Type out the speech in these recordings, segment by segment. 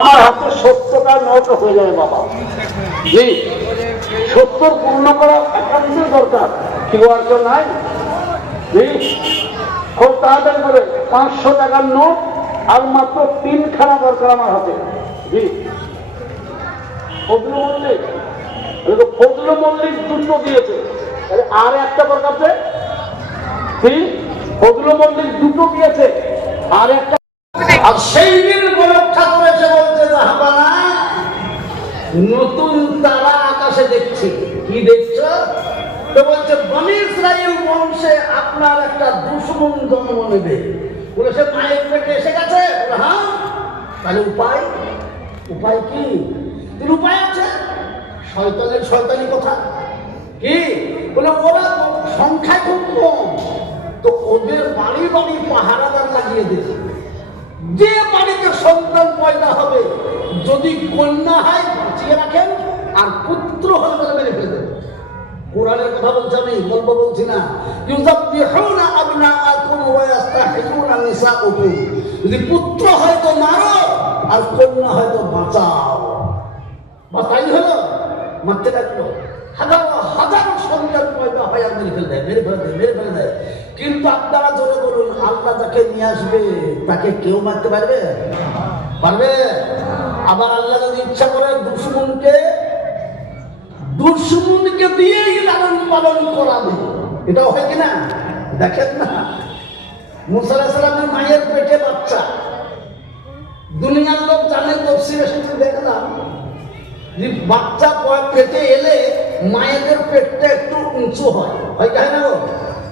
আমার হাতে 70টা নোট হয়ে যাবে বাবা। জি 70 পূর্ণ করা একান্তের দরকার, কি আর কেউ নাই। জি খুব তাড়াতাড়ি করে 500 টাকার নোট আর মাত্র 3খানা দরকার আমার হাতে। জি ফজলু মল্লিক, ফজলু মল্লিক দুটো দিয়েছে, আর একটা দরকার আছে। ফজলু মল্লিক দুটো দিয়েছে আর একটা, আর সেই দিন পরীক্ষা করেছে বলতে রাহবানা নতুন তারা আকাশে দেখছি। কি দেখছ? তো বলছে বনি ইসরাইল বংশে আপনার একটা দুশমন জন্ম নেবে। বলেছে মায়ের পেটে এসে গেছে। হ্যাঁ তাহলে উপায়? উপায় কি? তিন উপায় আছে। শয়তানের শয়তানি কথা কি বলে, ওরা সংখ্যায় খুব কম, তো ওদের বাড়ি বাড়ি পাহারাদার লাগিয়ে দিয়েছে। যে বাড়িতে সন্তান পয়দা হবে, যদি কন্যা হয় বাঁচিয়ে রাখেন, আর পুত্র হলে বলে মেরে ফেলে দেবেন। কোরআনের কথা বলছি, আমি গল্প বলছি না। ইউযাব্বিহুনা আবনাআকুম ওয়া ইস্তাহয়ুনা নিসাআকুম, যদি পুত্র হয় তো মারো, আর কন্যা হয় তো বাঁচাও। বাঁচাই হলো, মারতে লাগলো। হাজারো হাজারো সন্তান পয়দা হয় আর মেরে ফেলে দেয়, মেরে ফেলে দেয়, মেরে ফেলে দেয়। কিন্তু আপনারা জোরে বলুন, আল্লাহ যাকে নিয়ে আসবে তাকে কেউ মারতে পারবে? পারবে? আবার আল্লাহ যদি ইচ্ছা করে দুশ্মনকে দিয়েই লালন পালন করাবে, এটাও হয় কিনা? দেখেন না, মুসা আলাইহিস সালামের মায়ের পেটে বাচ্চা, দুনিয়ার লোক জানে, তফসিরে শুধু দেখলাম যে বাচ্চা পেটে এলে মায়েদের পেটটা একটু উঁচু হয়, হয় তাই না?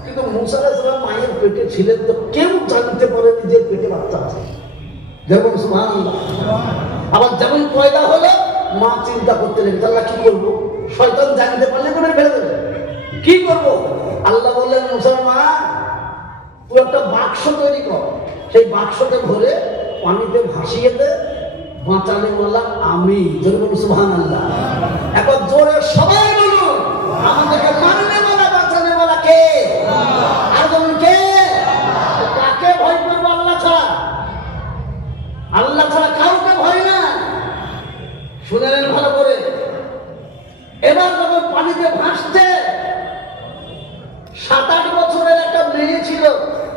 কিন্তু মুসা আলাইহিস সালাম মায়ের পেটে ছিলেন তো কেউ জানতে পারেনি যে পেটে বাচ্চা আছে। যেমন সুবহানাল্লাহ। আবার যেমন পয়দা হলো, মা চিন্তা করতে লেগে, আল্লাহ কি করবো? শয়তান জানতে পারলে করে ফেলে দেবে, কি করবো? আল্লাহ বললেন, মুসলমান তুই একটা বাক্স তৈরি কর, সেই বাক্সকে ধরে পানিতে ভাসিয়ে দে, বাঁচালে বলা আমি। জোরে বলুন সুবহানাল্লাহ। এখন জোরে সবাই বলুন, আমাদেরকে মারলে বলা, বাঁচালে বলা কে? আর বলুন কে? কাকে ভয় করবো? আল্লাহ ছাড়া। আল্লাহ ছাড়া কাউকে ভয় না। শুনে নেন ভালো করে। এবার যখন পানিতে ভাসছে, 7-8 বছরের একটা মেয়ে ছিল,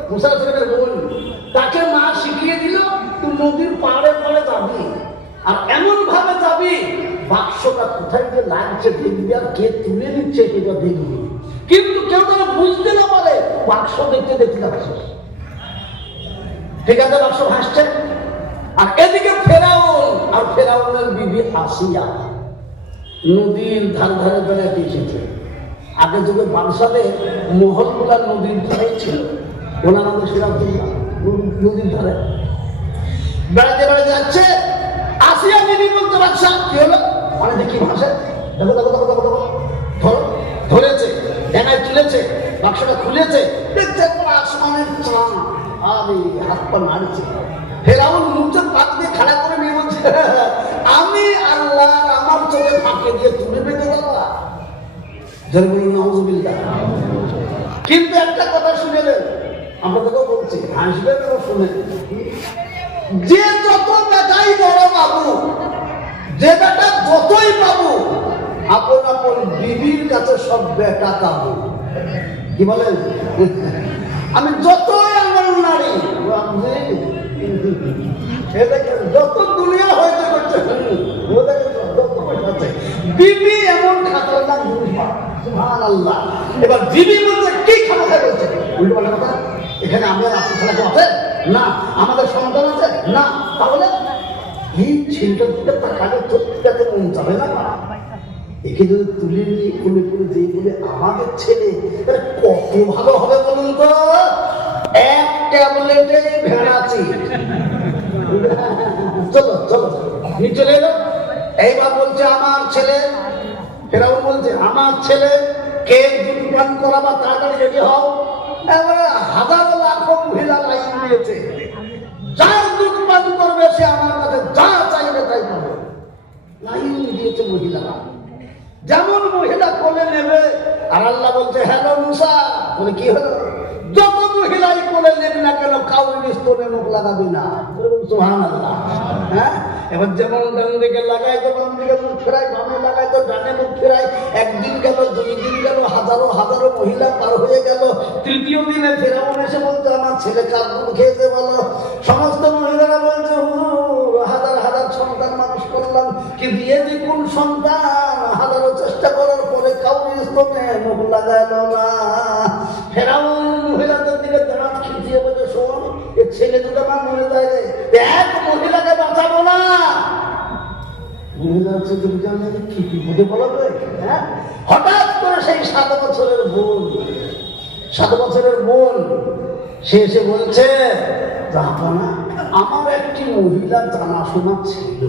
মুসা আলাইহিস সালামের বোন, তাকে মা শিখিয়ে দিল তুই নদীর পাড়ে পাড়ে যাবি, আর এমন ভাবে যাবি বাক্সটা কোথায় গিয়ে লাগছে দেখবি, আর কে তুলে নিচ্ছে সেটা দেখবি। কিন্তু কেউ যেন বুঝতে না পারে, বাক্স দেখতে দেখতে ভাসছে। ঠিক আছে, বাক্স ভাসছে, আর এদিকে ফেরাউন আর ফেরাউনের বিবি আসিয়া নদীর ধারে ধারে বেড়াতে এসেছে। আগে যুগে বাদশাদের মহলগুলা নদীর ধারে ছিল, ওনার নাম সিরাজুল্লাহ, নদীর ধারে বেড়াতে বেড়াতে যাচ্ছে। আসিয়া বিবি বলতে, বাদশা কি হলো? মানে দেখি ভাসে, দেখো দেখো দেখো দেখো দেখো, ধরো, ধরেছে, ডাঙায় তুলেছে, বাক্সটা খুলেছে, দেখতে আসমানের চাঁদ, আরে হাত পা নাড়ছে। ফেরাউন মুখে পাত দিয়ে খাড়া করে নিয়ে বলছে, আমি আল্লাহ আমার চোখে ফাঁকে দিয়ে তুলে পেতে দেওয়া। কিন্তু একটা কথা শুনে নেন, আমরা তোকে বলছি, হাসবে তো শুনে, যে যত বেটাই বড় বাবু, যে বেটা যতই বাবু, আপন আপন বিবির কাছে সব বেটা কাবু। কি বলেন? আমি যতই আমার নারী, যত দুনিয়া হইতে করছে, বিবি এমন খাতারনাক জিনিস। সুবহানাল্লাহ। এবার বিবি বলছে কি খাতা বলছে, উল্টো পাল্টা কথা। এখানে আমরা আপনি ছাড়া আছে না, আমাদের সন্তান আছে না, তাহলে এই ছেলেটার দিকে তাকালে চোখটাকে মন যাবে না। একে যদি তুলে নিয়ে কোলে কোলে দিয়ে বলে আমাদের ছেলে, কত ভালো হবে বলুন তো। এক ট্যাবলেটে ভেড়াচ্ছি। চলো চলো নিয়ে চলে এলো। এইবার বলছে আমার ছেলে, ফেরাউন বলছে আমার ছেলে, কে দুধ পান করাবা, তাড়াতাড়ি রেডি হও। এবারে হাজারো লাখো মহিলা লাইন দিয়েছে, যার দুধ পান করবে সে আমার কাছে যা চাইবে তাই পাবে। লাইন দিয়েছে মহিলারা, যেমন মহিলা কোলে নেবে। আর আল্লাহ বলছে, হ্যালো মুসা। বলে কি হলো? যত মহিলাই করে নেন না কেন কাউরির স্তনে মুখ লাগাবি না। সুবহানাল্লাহ। হ্যাঁ, এবার যেমন ডান দিকে লাগাই তো বাম দিকে মুখ ফেরাই, বামে লাগাই তো ডানে মুখ ফেরাই। একদিন গেল, 2 দিন গেল, হাজারো হাজারো মহিলা পার হয়ে গেল। তৃতীয় দিনে ফেরাউন এসে বলতে আমার ছেলে কার দুধ খেয়েছে বলো। সমস্ত মহিলারা বলছে হুজুর হাজার হাজার সন্তান মানুষ করলাম, কিন্তু এ কোন সন্তান, হাজারো চেষ্টা করার পরে কাউরির স্তনে মুখ লাগাইল না। ফেরাউন মহিলাদের দিকে দাঁত খিচিয়ে বলে শোন, এ ছেলে দুটো আমার মনে যায় রে, এক মহিলাকে বাঁচাবো না। মহিলা হচ্ছে তুমি জানলে কি বিপদে বলবে। হ্যাঁ, হঠাৎ করে সেই 7 বছরের বোন, 7 বছরের বোন সে এসে বলছে জাহাপনা আমার একটি মহিলা জানাশোনা ছিল,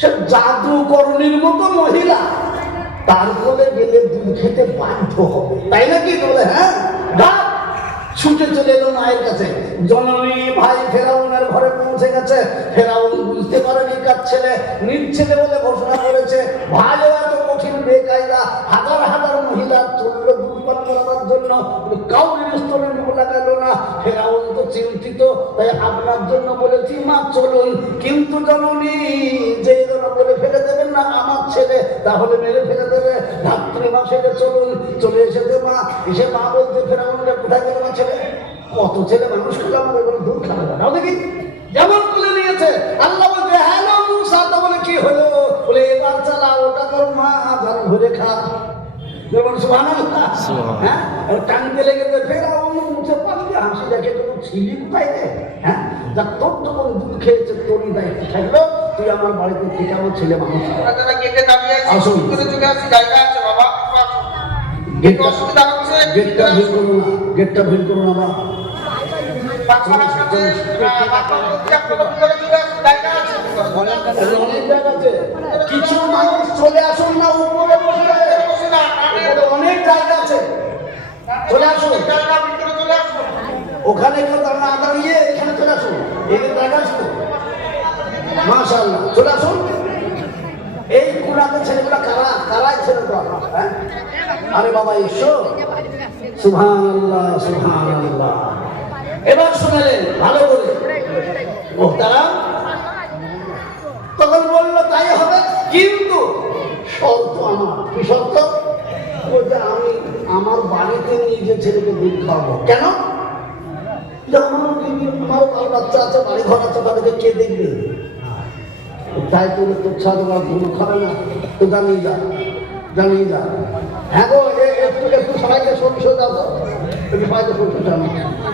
সে জাদুকরণীর মতো মহিলা, তার কোলে গেলে দুধ খেতে বাধ্য হবে, তাই নাকি? বলে হ্যাঁ। ছুটে চলে এলো মায়ের কাছে। জননী ভাই ফেরাউনের ঘরে পৌঁছে গেছে। ফেরাউন বুঝতে পারেনি কার ছেলে, নিজ ছেলে বলে ঘোষণা করেছে। ভাইও এত কঠিন বেকায়দা, হাজার হাজার মহিলা চললো দুধ পান করার জন্য, কাউরির স্তনে মুখ লাগালো না। ফেরাউন তো চিন্তিত, তাই আপনার জন্য বলেছি মা চলুন, কিন্তু জননী যে বলে ফেলে দেবেন না আমার ছেলে, তাহলে মেরে ফেলে দেবে। রাত্রে মা সেটা চলুন, চলে এসেছে মা। এসে মা বলতে ফেরাউনটা কোথায় গেল না ছেলে, কত ছেলে মানুষ করলো আমাদের বলে দুধ খাবে না দেখি, যেমন তুলে নিয়েছে। আল্লাহ বলছে হ্যালো মুসা, তো বলে কি হলো, বলে এবার চালা ওটা তোর মা জান ধরে খা। হ্যাঁ, টানতে লেগেছে। ফেরাউন মুছে পালিয়ে হাসি দেখে তো ছিলি কোথায় রে। হ্যাঁ, যা তোর যখন দুধ খেয়েছে তোরই দায়িত্ব থাকলো, তুই আমার বাড়িতে ঠিকানো ছেলে মানুষ। আসুন গেটটা ভিড় করো না, গেটটা ভিড় করো না বাবা। কিছু মানুষ চলে আসুন না, উপরে অনেক জায়গা আছে, চলে আসুন। ওখানে কেউ না দাঁড়িয়ে এখানে চলে আসুন, এখানে জায়গা আসুন। মাশাআল্লাহ, চলে আসুন। এই কুড়াতে ছেলেগুলা কারা কারাই ছেলে তো। হ্যাঁ, আরে বাবা এসো। সুবহানাল্লাহ সুবহানাল্লাহ। এবার শুনলেন ভালো করে তারা তখন বললো তাই হবে, কিন্তু শর্ত আমার। কি শর্ত? বলতে আমি আমার বাড়িতে নিজে ছেলেকে দুধ খাওয়াবো। কেন? আমার বাচ্চা আছে, বাড়ি ঘর আছে, তাদেরকে কে দেখবে? তাই তুমি তোর ছাদ দুধ খাবে না তো জানিয়ে যা, জানিয়ে যা। হ্যাঁ গো একটু একটু সবাইকে সরিয়ে দাও তো, সবাইকে সরিয়ে দাও।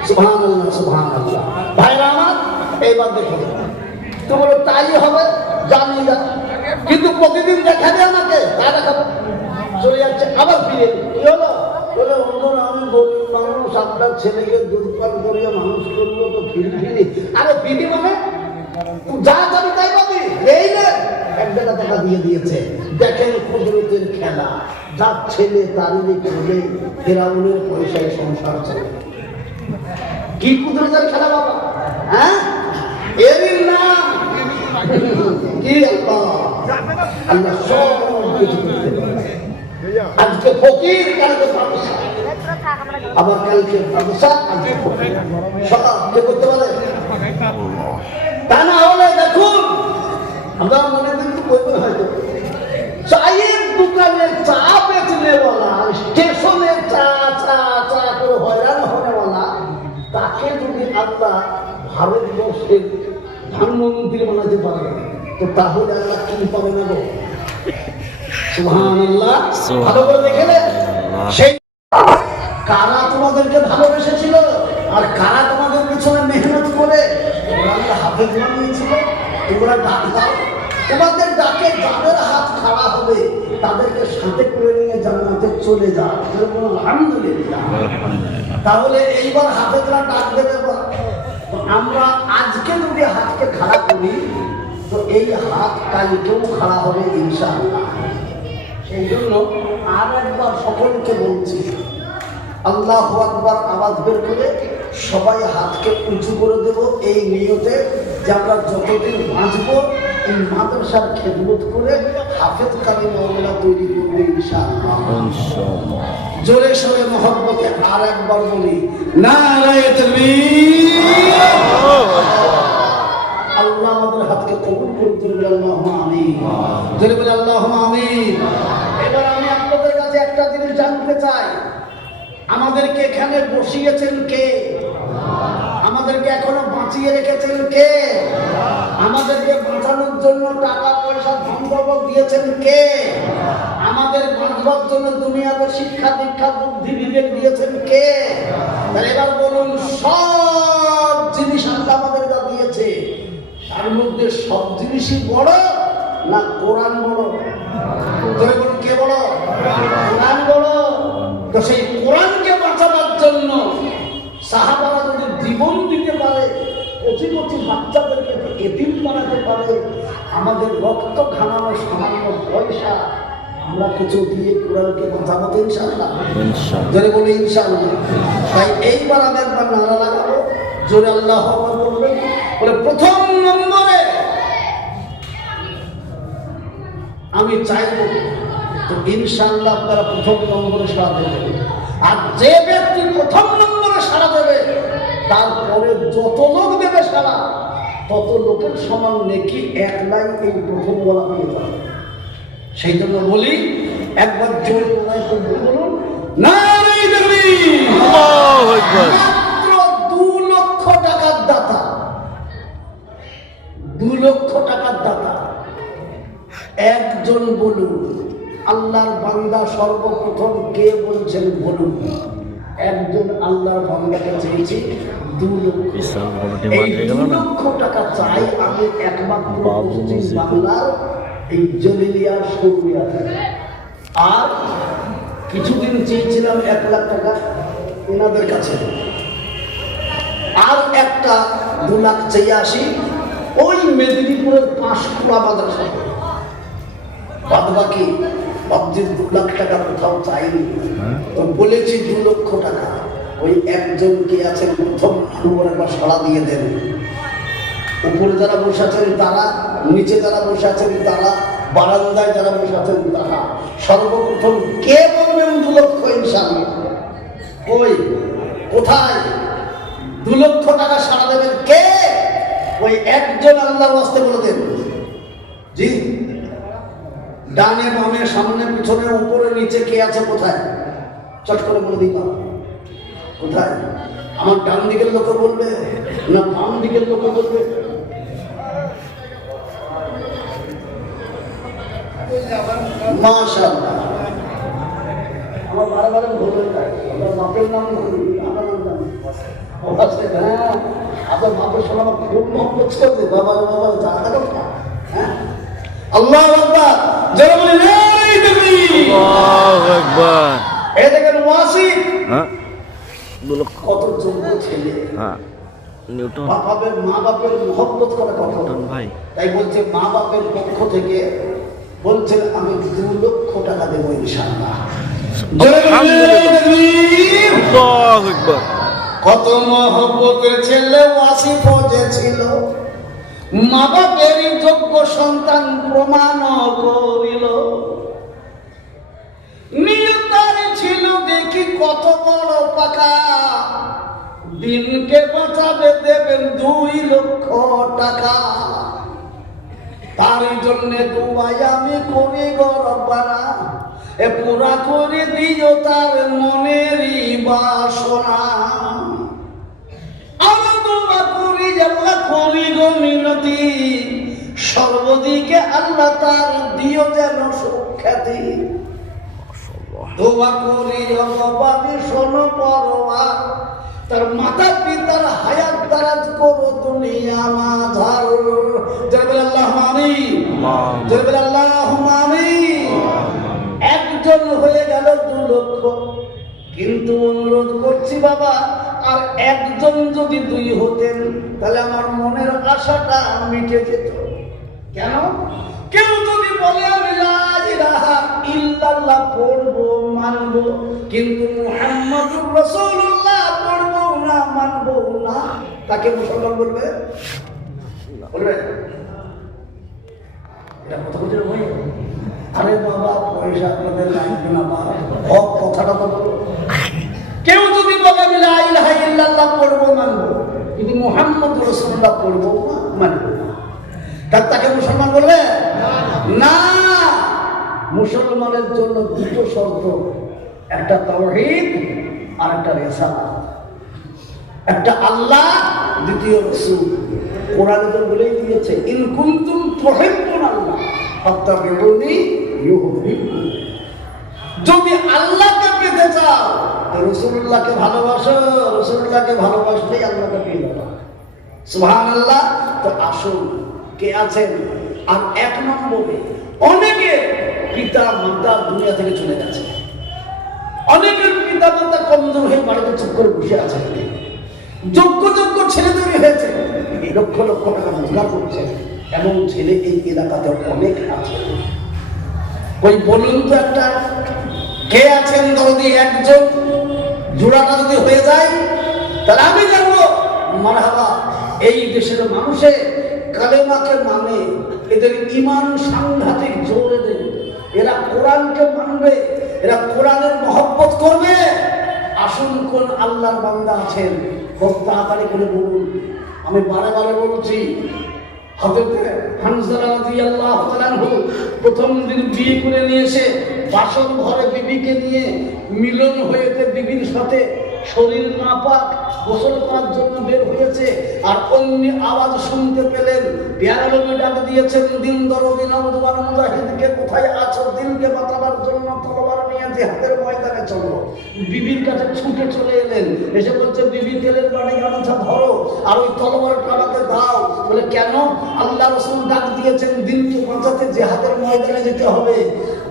সুবহানাল্লাহ সুবহানাল্লাহ। ভাইরা আমার এইবার দেখো তো, বলো তাই হবে, জানিয়ে যা, কিন্তু প্রতিদিন দেখাবে আমাকে, তা দেখাবো। চলে যাচ্ছে আবার ফিরে। কি হলো? বলে অন্য আমি গরিব মানুষ, আপনার ছেলেকে দুধ পান করিয়ে মানুষ করলো তো ফিরি ফিরি। আরে ফিরি মানে যা যাবি তাই পাবি, এই না 1,000 টাকা দিয়ে দিয়েছে। দেখেন কুদরতের খেলা, যার ছেলে তারই ছেলে ফেরাউনের পয়সায় সংসার চলে। কি কুদরতের খেলা বাবা। হ্যাঁ, এরই নাম কি? আল্লাহ সব কিছু করতে পারে। আজকে ফকির, কালকে বাদশা, আবার কালকে বাদশা, আজকে ফকির, সব কে করতে পারে? তা না হলে দেখুন আমরা মনে কিন্তু বলতে হয়তো চায়ের দোকানে চা বেচনে বলা, স্টেশনে চা চা চা করে হয়রান হওয়ালা, তাকে যদি আল্লাহ ভারতবর্ষের প্রধানমন্ত্রী বানাতে পারে, তো তাহলে আল্লাহ কি পাবে না গো? সুবহানাল্লাহ। ভালো করে দেখে সেই কারা তোমাদেরকে ভালোবেসেছিল আর কারা তোমাদের পিছনে মেহনত করে তোমরা হাফেজ বানিয়েছিল। তোমরা ডাক দাও, তোমাদের ডাকে যাদের হাত খাড়া হবে তাদেরকে সাথে করে নিয়ে জান্নাতে চলে যাও। আলহামদুলিল্লাহ। তাহলে এইবার হাফেজরা ডাক দেবে। আমরা আজকে যদি হাতকে খাড়া করি তো এই হাত কালকেও খাড়া হবে ইনশাআল্লাহ। সেই জন্য আর একবার সকলকে বলছি, আল্লাহু আকবার আওয়াজ বের করে সবাই হাতকে উঁচু করে দেব, এই নিয়তে যে আমরা যতদিন বাঁচবো এই মাদ্রাসার খেদমত করে হাফেজ কারি মাওলানা তৈরি করবে ইনশাআল্লাহ। জোরে সোরে মহব্বতে আর একবার বলি নারায়ে তাকবীর। আল্লাহ আমাদের হাতকে কবুল করুন, বলি আল্লাহুম্মা আমিন। জোরে বলি আল্লাহুম্মা আমিন। এবার আমি আপনাদের কাছে একটা জিনিস জানতে চাই, আমাদেরকে এখানে বসিয়েছেন কে? আমাদেরকে এখনো বাঁচিয়ে রেখেছেন কে? আমাদেরকে বাঁচানোর জন্য টাকা পয়সা ধন দৌলত দিয়েছেন কে? আমাদের বাঁচবার জন্য দুনিয়াতে শিক্ষা দীক্ষা বুদ্ধি বিবেক দিয়েছেন কে? তাহলে এবার বলুন, সব জিনিস আল্লাহ আমাদেরকে দিয়েছে, তার মধ্যে সব জিনিসই বড় না কোরআন বড়? বলুন কে বড়? কোরআন বড়। তো সেই কোরআনকে বাঁচাবার জন্য সাহাবারা যদি জীবন দিতে পারে, কচি কচি বাচ্চাদেরকে এতিম বানাতে পারে, আমাদের রক্ত ঘামানো সামান্য পয়সা আমরা কিছু দিয়ে কোরআনকে বাঁচাবো তো ইনশাআল্লাহ। জোরে বলি ইনশাআল্লাহ। তাই এইবার আমি একবার নারা লাগাবো, জোরে আল্লাহু আকবার বলবেন। বলে প্রথম নম্বরে আমি চাইব তো ইনশাআল্লাহ আপনারা প্রথম নম্বরে সাড়া দেবেন। আর যে ব্যক্তি প্রথম নম্বরে সাড়া দেবে, তারপরে যত লোক দেবে সাড়া, তত লোকের সমান নেকি এক লাইন এই প্রথম বলা পেয়ে যাবে। সেই জন্য বলি, একবার জোরে বলুন নারায়ে তাকবীর। আল্লাহু আকবার। মাত্র 2 লক্ষ টাকার দাতা, 2 লক্ষ টাকার দাতা একজন বলুন। আল্লাহর বান্দা সর্বপ্রথম কে বলছেন বলুন? একজন আল্লাহর বান্দাকে চেয়েছি 2 লক্ষ। এই 2 লক্ষ টাকা চাই আমি একমাত্র পশ্চিম বাংলার এই জলিলিয়া সৌরিয়া। আর কিছুদিন চেয়েছিলাম 1 লাখ টাকা ওনাদের কাছে। আর একটা 2 লাখ চেয়ে আসি ওই মেদিনীপুরের 5 কুড়া মাদ্রাসা। বাদ বাকি ভাবছিস 2 লাখ টাকা কোথাও চাইনি, তো বলেছি 2 লক্ষ টাকা। ওই একজন কে আছেন প্রথম নম্বরে একবার সাড়া দিয়ে দেন। উপরে যারা বসে আছেন তারা, নিচে যারা বসে আছেন তারা, বারান্দায় যারা বসে আছেন তারা, সর্বপ্রথম কে বলবেন 2 লক্ষ ইনশাআল্লাহ? ওই কোথায় 2 লক্ষ টাকা সাড়া দেবেন কে? ওই একজন আল্লাহর ওয়াস্তে বলে দেন। জি, ডানে বামে সামনে পিছনে উপরে নিচে কে আছে কোথায়? চট করে বলে দিলাম কোথায়? আমার ডান দিকের লোক বলবে না বাম দিকের লোক বলবে? মাশাআল্লাহ। আমার বারবার ভুল হয়ে যায়, আমার বাপের নাম বলি, আমার নাম জানি। হ্যাঁ, আপনার বাপের সঙ্গে আমার খুব মহব্বত করছে। বাবার বাবার জানা কথা। হ্যাঁ, আল্লাহু আকবার। যারা বলে নারায়ে তাকবীর। আল্লাহু আকবার। এই দেখেন ওয়াসিফ, হ্যাঁ, 2 লক্ষ কত যোগ্য ছেলে। হ্যাঁ, নিউটন। মা বাপের মহব্বত করে কথা ভাই। তাই বলছে মা বাপের পক্ষ থেকে বলছেন আমি 2 লক্ষ টাকা দেবো ইনশাআল্লাহ। আল্লাহু আকবার। কত মহব্বতের ছেলে ওয়াসিফ যে ছিল, মা বাপের যোগ্য সন্তান প্রমাণ করিল। নিয়তার ছিল দেখি কত বড় পাকা, দিনকে বাঁচাবে দেবেন 2 লক্ষ টাকা। তার জন্য দুয়াই আমি করি গো রব্বানা, এ পুরা করে দিও তার মনেরই বাসনা। আমি দোয়া করি আল্লাহ করি গো মিনতি, সর্বদিকে আল্লাহ তার দিও যেন সুখ্যাতি। দোয়া করি অবাবি শোনো পরওয়ার, তার মাতা পিতার হায়াত দারাজ করো দুনিয়া মাঝার। জয় আল্লাহুম্মা আমিন, জয় আল্লাহুম্মা আমিন। একজন হয়ে গেল 2 লক্ষ, কিন্তু অনুরোধ করছি বাবা, আর একজন যদি 2 হতেন তাহলে আমার মনের আশাটা মিটে যেত। কেন? কেউ যদি বলে আমি লা ইলাহা ইল্লাল্লাহ পড়বো মানবো, কিন্তু মুহাম্মাদুর রাসূলুল্লাহ পড়বো না মানবো না, তাকে মুসলমান বলবে? বলবে? এটা কত বছর হয়ে? আরে বাবা, পয়সা আপনাদের লাগবে না, হক কথাটা তো বলো। কেউ যদি বলে লা ইলাহা ইল্লাল্লাহ পড়বো মানবো, কিন্তু মুহাম্মদ রাসূলুল্লাহ পড়বো না মানবো না, তাকে মুসলমান বলবে না। মুসলমানের জন্য দুটো শর্ত, একটা তাওহীদ আর একটা রিসালাত, একটা আল্লাহ, দ্বিতীয় রাসূল। কোরআনে তো বলেই দিয়েছে, ইন কুনতুম তুহিব্বুনাল্লাহ ফাত্তাবিউনি ইউহিব্বুকুম। যদি আল্লাহকে পেতে চাও রাসূলুল্লাহকে ভালোবাসো, রাসূলুল্লাহকে ভালোবাসলেই আল্লাহকে পেয়ে যাবে। সুবহানাল্লাহ। তো আসুন, কে আছেন? আর এক নম্বরে, অনেকের পিতা মাতা দুনিয়া থেকে চলে গেছে, অনেকের পিতা মাতা কমজোর হয়ে বাড়িতে চুপ করে বসে আছে, যোগ্য যোগ্য ছেলে তৈরি হয়েছে, লক্ষ লক্ষ টাকা রোজগার করছে, এমন ছেলে এই এলাকাতে অনেক আছে। ওই বলুন তো একটা, কে আছেন দরদি? একজন। জোড়াটা যদি হয়ে যায় তাহলে আমি জানবো মারহাবা, এই দেশের মানুষে কালেমাকে মানে, এদের ঈমান সাংঘাতিক জোরে দেবে, এরা কোরআনকে মানবে, এরা কোরআনের মহব্বত করবে। আসুন, কোন আল্লাহর বান্দা আছেন খুব তাড়াতাড়ি করে বলুন। আমি বারে বারে বলছি, হযরত হামজা রাদিয়াল্লাহু তাআলা প্রথম দিন বিয়ে করে নিয়ে এসে বাসর ঘরে বিবিকে নিয়ে মিলন হয়েছে, বিবির সাথে শরীর নাপাক, গোসল করার জন্য বের হয়েছে, আর অন্য আওয়াজ শুনতে পেলেন, পেয়ারা নবী ডাক দিয়েছেন, দিন দরদি নওজওয়ান মুজাহিদকে, কোথায় আছো? দিনকে বাঁচাবার জন্য তলোয়ার নিয়ে জিহাদের ময়দানে চলো। বিবির কাছে ছুটে চলে এলেন, এসে বলছে, বিবি তেলের বাড়ি গামছা ধরো আর ওই তলোয়ারটা আমাকে দাও। বলে, কেন? আল্লাহ রাসূল ডাক দিয়েছেন, দিনকে বাঁচাতে জিহাদের ময়দানে যেতে হবে।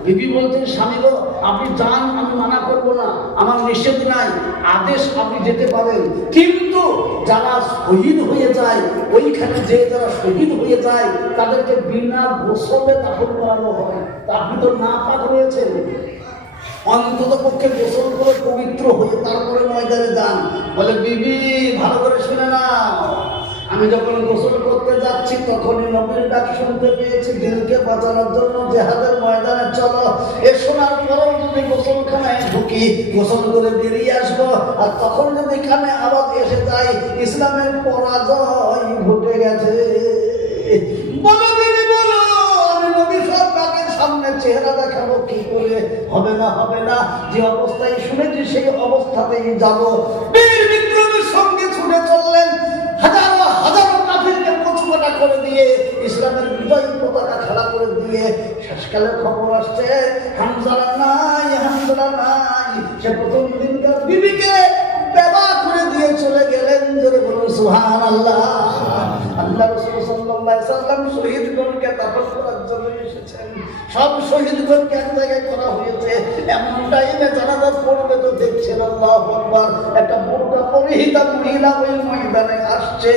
বিবি বলতেন, স্বামী গো, আপনি যান, আমি মানা করবো না, আমার নিষেধ নাই, আদেশ, আপনি যেতে পারেন। কিন্তু যারা শহীদ হয়ে যায়, ওইখানে যে যারা শহীদ হয়ে যায় তাদেরকে বিনা গোসলে দাফন করানো হয়। তা আপনি তো নাপাক রয়েছেন, অন্তত পক্ষে গোসল করে পবিত্র হয়ে তারপরে ময়দানে যান। বলে, বিবি ভালো করে শুনে না, আমি যখন গোসল করতে যাচ্ছি তখনই নবীর ডাক শুনতে পেয়েছি, দিলকে বাঁচানোর জন্য জিহাদের ময়দানে চলো। এ শোনার পরেও যদি গোসলখানায় ঢুকি, গোসল করে বেরিয়ে আসবো, আর তখন যদি কানে আওয়াজ এসে যায় ইসলামের পরাজয় ঘটে গেছে, বলো বিবি বলো, আমি নবী সরকারের সামনে চেহারা দেখাবো কি করে? হবে না, হবে না, যে অবস্থায় শুনেছি সেই অবস্থাতেই যাবো। বীর বিক্রমের সঙ্গে ছুটে চললেন, হাজারো হাজারো কাফিরকে মোচমোটা করে দিয়ে, ইসলামের বিজয় পতাকা খাড়া করে দিয়ে, শেষকালে খবর আসছে হামজা নাই, হামজা নাই। সে প্রথম দিনকার বিবিকে বেবা করে দিয়ে চলে গেলেন। জোরে বলুন সুবহানাল্লাহ। আল্লাহ রাসূল সাল্লাল্লাহু আলাইহি সাল্লাম শহীদগণকে দাফন করার জন্য এসেছেন। সব শহীদগণকে এক জায়গায় করা হয়েছে। এমন টাইমে জানাজা পড়বে তো দেখছেন, আল্লাহু আকবার, একটা বোরকা পরিহিতা মহিলা ওই ময়দানে আসছে।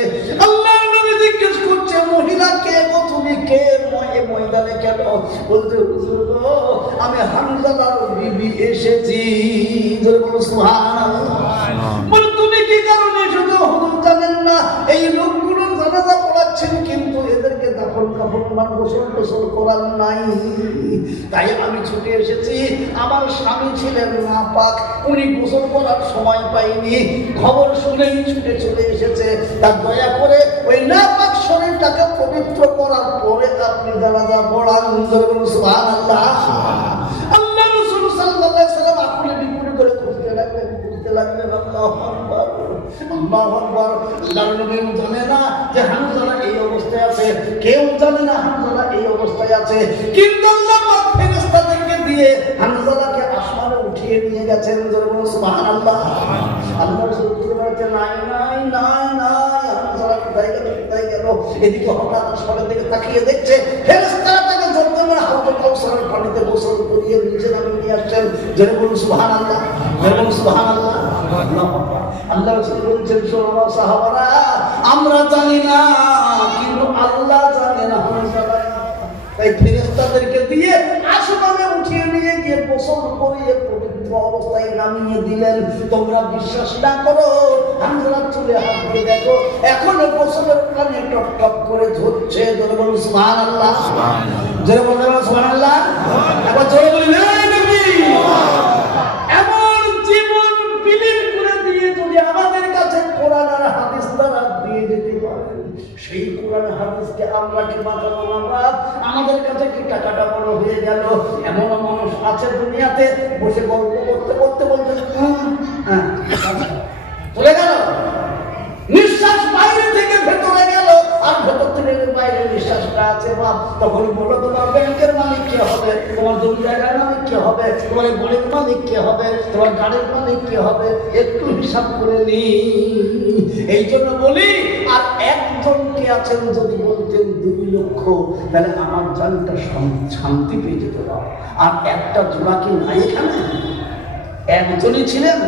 আল্লাহর নবী জিজ্ঞেস করছে, মহিলা কে গো তুমি? কে ময়দানে কেন? বলতে, হুজুর গো, আমি হামজার বিবি এসেছি। জোরে বলুন সুবহানাল্লাহ। বলে, তুমি কি কারণে এসেছো? হুজুর জানেন না, এই লোকগুলো জানাজা পড়াচ্ছেন, কিন্তু এদেরকে দাফন কাফন মান গোসল টোসল করার নাই, তাই আমি ছুটে এসেছি। আমার স্বামী ছিলেন নাপাক, উনি গোসল করার সময় পাইনি, খবর শুনেই ছুটে চলে এসেছে। তার দয়া করে ওই নাপাক শরীরটাকে পবিত্র করার পরে আপনি জানাজা পড়ান। সুবহানাল্লাহ। আল্লাহ রাসূল সাল্লাল্লাহু আলাইহি ওয়াসাল্লাম আপনি বিপুল করে খুঁজতে লাগলেন, খুঁজতে লাগলেন। আল্লাহু আকবার, আল্লাহু আকবার। আল্লাহর নবী জানে না যে হামজা এই অবস্থায় আছে, কেউ জানে না হামজা এই অবস্থায় আছে, কিন্তু আল্লাহ পাক ফেরেশতাদেরকে দিয়ে হামজাকে আসমানে উঠিয়ে নিয়ে গেছেন। জোরে বলুন সুবহানাল্লাহ। আল্লাহ রাসূল বলছেন, নাই নাই নাই নাই, হামজা কোথায় গেল, কোথায় গেল? এদিকে হঠাৎ আসমানের দিকে তাকিয়ে দেখছে ফেরেশতারা তাকে জন্ম করে হাউজে কাউসারের পানিতে গোসল করিয়ে নিচে নামিয়ে নিয়ে আসছেন। জোরে বলুন সুবহানাল্লাহ, জোরে বলুন সুবহানাল্লাহ। আল্লাহ রাসূল বলছেন, শোনো সাহাবারা, আমরা জানি না, কিন্তু আল্লাহ জানে না। তাই ফেরেশতাদেরকে দিয়ে আসমানে উঠিয়ে নিয়ে গিয়ে গোসল করিয়ে পবিত্র বৃদ্ধ অবস্থায় নামিয়ে দিলেন। তোমরা বিশ্বাস না করো, হানজালা চুলে হাত দিয়ে দেখো, এখনো গোসলের পানি টপ টপ করে ঝরছে। জোরে বলুন সুবহানাল্লাহ, জোরে বলুন সুবহানাল্লাহ, একবার জোরে বলি না নবী। এমন জীবন বিলীন করে দিয়ে যদি আমাদের কাছে কোরআন আর হাদিস দ্বারা দিয়ে যেতে পারেন, সেই কোরআন হাদিসকে আমরা কি বাঁচাবো না? আমাদের কাছে কি টাকাটা বড় হয়ে গেল? এমন মানুষ আছে দুনিয়াতে, বসে গল্প করতে করতে বলতে চলে গেল, নিঃশ্বাস বাইরে থেকে ভেতরে গেল, আর ভেতর থেকে বাইরে নিঃশ্বাসটা আছে। বাপ তখন বলো, তোমার ব্যাংকের মালিক কে হবে? তোমার জমি জায়গার মালিক কে হবে? তোমার গড়ের মালিক কে হবে? তোমার গাড়ির মালিক কে হবে? একটু হিসাব করে নি। এই জন্য বলি, আর একজন কে আছেন যদি বলতেন 2 লক্ষ, তাহলে আমার জানটা শান্তি পেয়ে যেত না। আর একটা জোড়া কি নাই এখানে? একজনই ছিলেন।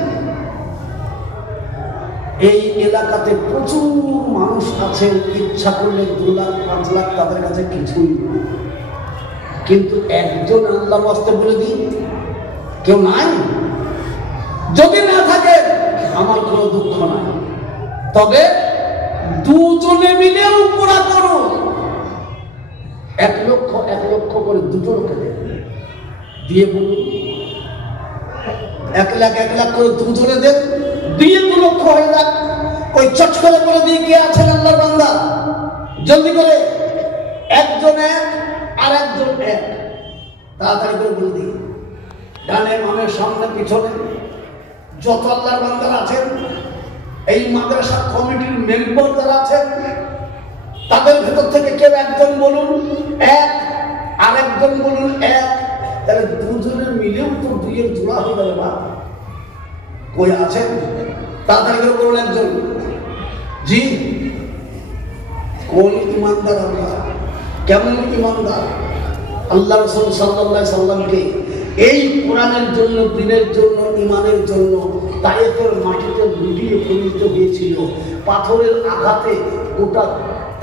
এই এলাকাতে প্রচুর মানুষ আছেন, ইচ্ছা করলে 2 লাখ 5 লাখ তাদের কাছে কিছুই না, কিন্তু একজন আল্লাহর ওয়াস্তে বলে দিন, কেউ নাই? যদি না থাকে আমার কোনো দুঃখ নাই, তবে দুজনে মিলে উপরা করো। 1 লক্ষ 1 লক্ষ করে দুটো লোকে দিয়ে বলুন, 1 লাখ 1 লাখ করে দুজনে দেন, দিয়ে 2 লক্ষ হয়ে যাক। ওই চট করে বলে দিয়ে কে আছেন আল্লাহর বান্দা? জলদি করে, একজন 1 আর একজন 1, তাড়াতাড়ি করে বলে দিই। ডানে বামে সামনে পিছনে যত আল্লাহর বান্দারা আছেন, এই মাদ্রাসা কমিটির মেম্বার যারা আছেন, তাদের ভেতর থেকে কেউ একজন বলুন 1, আর একজন বলুন 1, তাহলে দুজনের মিলেও তো 2 এর জোড়া হয়ে যাবে না? কই আছেন? তাড়াতাড়ি করে বলুন একজন। জি, কোন ইমানদার আমরা? কেমন ইমানদার? আল্লাহ রাসূল সাল্লাল্লাহু আলাইহি সাল্লামকে এই কোরআনের জন্য, দ্বীনের জন্য, ঈমানের জন্য তায়েফের মাটিতে লুটিয়ে পরিণত হয়েছিল। পাথরের আঘাতে গোটা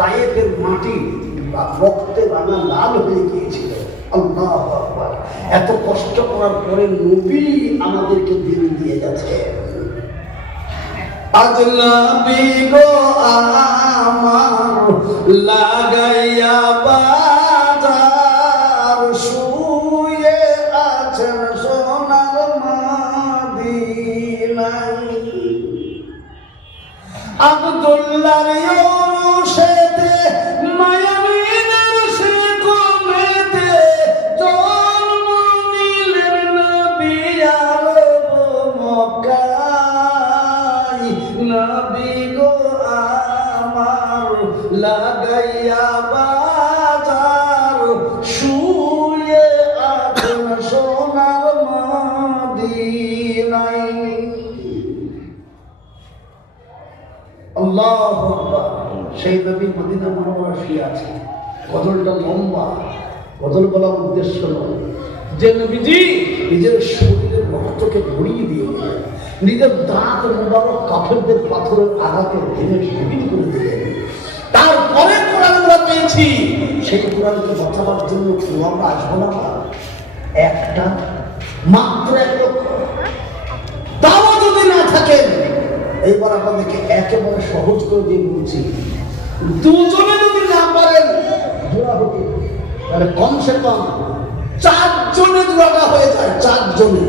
তায়েফের মাটি রক্তে রাঙা লাল হয়ে গিয়েছিল। আল্লাহু আকবার। এত কষ্ট করার পরে নবী আমাদেরকে দিন দিয়ে গেছে। আজ নবী গো আমার লাগাইয়া বাজার, শুয়ে আছেন সোনার মদিনায়। আব্দুল্লাহর ইউনুসেতে মায়ামিনের সে কমেতে জন্ম নিলেন নবী আরব মক্কায়। নবী গো আমার লাগাইয়া বাজার, শুয়ে আছেন সোনার মদিনায়। আল্লাহু আকবার। সেই নবী মদিনা মুনাওয়ারা শুয়ে আছে। গজলটা লম্বা, গজল বলার উদ্দেশ্য নয় যে নবীজি নিজের শরীরের রক্তকে ভরিয়ে দিয়ে নিজের দাঁত মুবারক কাফেরদের পাথরের আঘাতে ভেঙে শহীদ করে দিলেন। তারপরে কোরআন আমরা পেয়েছি, সেই কোরআনকে বাঁচাবার জন্য আমরা আসবো না একটা মাত্র 1 লক্ষ। তাও যদি না থাকেন, এইবার আপনাদেরকে একেবারে সহজ করে দিয়ে বলছি, দুজনে যদি না পারেন জোড়া হতে, তাহলে কমসে কম 4 জনে জোড়াটা হয়ে যায়। 4 জনে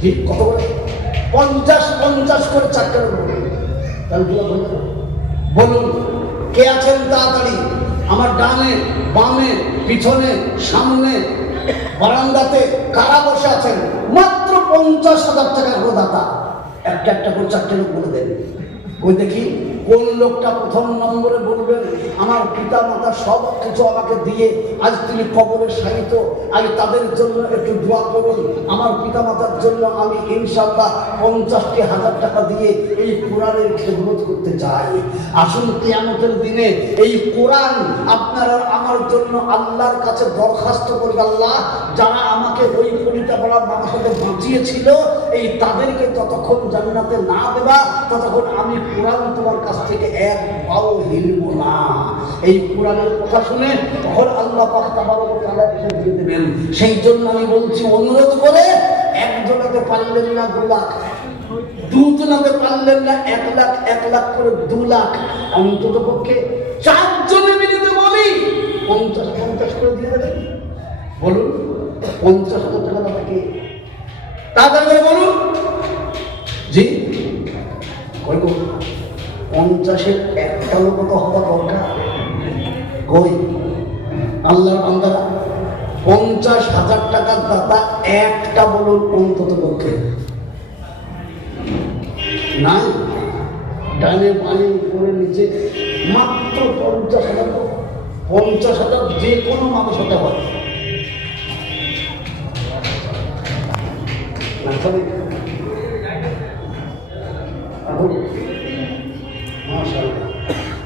ঠিক কত করে? 50-50 করে 4টা বলুন, তাহলে জোড়া হয়ে যাবে। বলুন কে আছেন তাড়াতাড়ি? আমার ডানে বামে পিছনে সামনে বারান্দাতে কারা বসে আছেন? মাত্র 50,000 টাকা করে দাতা। একটা একটা করে 4টে লোক বলে দেন। ওই দেখি কোন লোকটা প্রথম নম্বরে বলবেন, আমার পিতা মাতা সব কিছু আমাকে দিয়ে আজ তিনি কবরে শায়িত, আজ তাদের জন্য একটু দোয়া করুন। আমার পিতা মাতার জন্য আমি ইনশাআল্লাহ 50,000 টাকা দিয়ে এই কোরআনের খেদমত করতে চাই। আসুন কিয়ামতের দিনে এই কোরআন আপনারা আমার জন্য আল্লাহর কাছে দরখাস্ত করি, আল্লাহ যারা আমাকে ওই কলিতা বলা মানুষকে বাঁচিয়েছিল, এই তাদেরকে যতক্ষণ জান্নাতে না দেবা ততক্ষণ আমি কোরআন তোমার কাছ থেকে 1 পাও হিলব না। এই কোরআনের কথা শুনে তখন আল্লাহ পাক তাবারক ওয়া তাআলা দিয়ে দেবেন। সেই জন্য আমি বলছি, অনুরোধ করে একজনাতে পারলেন না 2 লাখ, দুজনাতে পারলেন না 1 লাখ, 1 লাখ করে 2 লাখ, অন্তত পক্ষে 4 জনে মিলে বলি 50 করে দিয়ে দেবেন। বলুন 50,000 টাকা আপনাকে তাড়াতাড়ি করে বলুন। জি কই গো 50-এর একটা লোক তো হওয়া দরকার। কই আল্লাহর বান্দারা 50,000 টাকার দাতা একটা বলুন অন্তত পক্ষে নাই। ডানে বামে উপরে নিচে মাত্র 50,000। 50,000 যে কোনো মানুষ হতে হয়।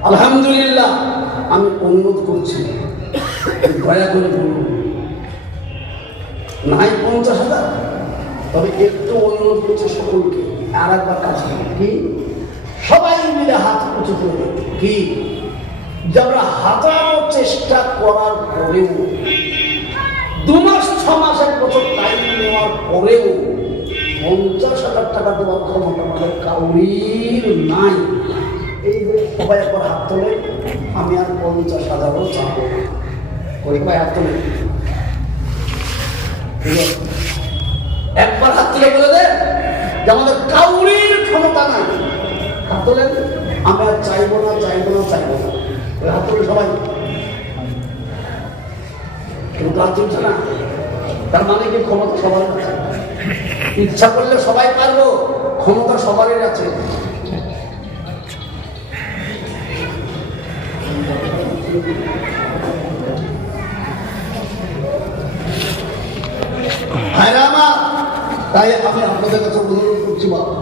আলহামদুলিল্লাহ, আমি অনুরোধ করছি দয়া করে বলুন নাই 50,000, তবে একটু অনুরোধ করছে সকলকে আর একবার কাছে কি সবাই মিলে হাত উঁচু করে কি যে আমরা হাজারো চেষ্টা করার পরেও 2 মাস 6 মাস 1 বছর টাইম নেওয়ার পরেও 50,000 টাকা দেওয়ার ক্ষমতা আমাদের কাউরির নাই। এই সবাই একবার হাত তোলে, আমি আর 50,000ও চাবো। ওই ভাই হাত তোলে, একবার হাত তুলে বলে দেন যে আমাদের কাউরির ক্ষমতা নাই। হাত তোলেন, আমি আর চাইবো না, চাইবো না, চাইবো না। ওই হাত তোলে সবাই, কিন্তু হাত তুলছে না। তার মানে কি ক্ষমতা সবার আছে? ইচ্ছা করলে সবাই পারবো, ক্ষমতা সবারই আছে। ভাইরা আমার, তাই আমি আপনাদের কাছে অনুরোধ করছি, বাবা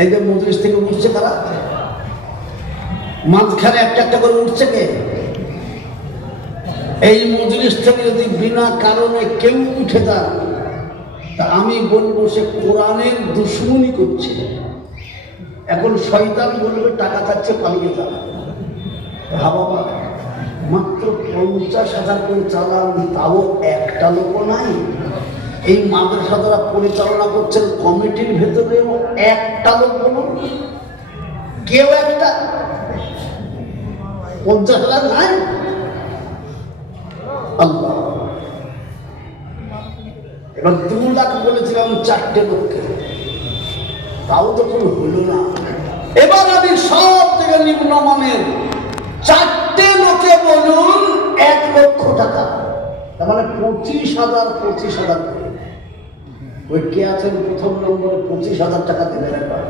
এই যে মজলিস থেকে উঠছে তারা মাঝখানে একটা একটা করে উঠছে কে? এই মজলিস থেকে যদি বিনা কারণে কেউ উঠে যান তা আমি বলবো সে কোরআনের দুশমনি করছে। এখন শয়তান বলবে টাকা খাচ্ছে পালিয়ে যাবে। হ্যাঁ বাবা, মাত্র 50,000 করে চালান, তাও একটা লোক নাই। এই মাদ্রাসা যারা পরিচালনা করছেন কমিটির ভেতরেও একটা লোক বলুন, কেউ একটা 50,000 নাই। আল্লাহ, এবার 2 লাখ বলেছিলাম 4টে লোককে, তাও তো কোনো হইল না। এবার আমি সব থেকে নিম্নমানের 4টে লোকে বলুন 1 লক্ষ টাকা, তার মানে 25,000 ওই কে আছেন প্রথম নম্বরে 25,000 টাকা দেবেন একবার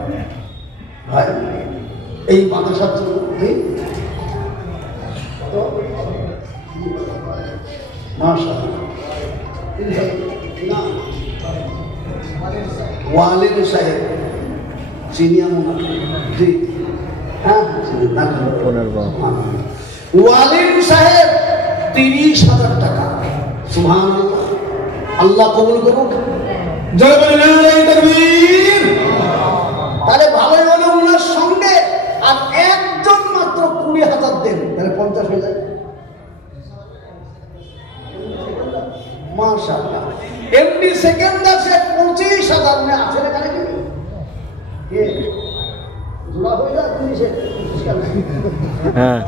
ভাই এই মাদ্রাসার জন্য। ওয়ালিদ সাহেব সিনিয়র জি হ্যাঁ ওয়ালিদ সাহেব 30,000 টাকা। সুবহানাল্লাহ, আল্লাহ কবুল করুন। জয় বলেন তাকবীর। তাহলে ভালোই হলো ওনার সঙ্গে আর একজন মাত্র 20,000 দেন, তাহলে 50 হয়ে যায়। মাশাআল্লাহ, এমনি সেকেন্ড আছে 25,000 মে আছে না কেন কি জোড়া হয়ে যায় 30 হ্যাঁ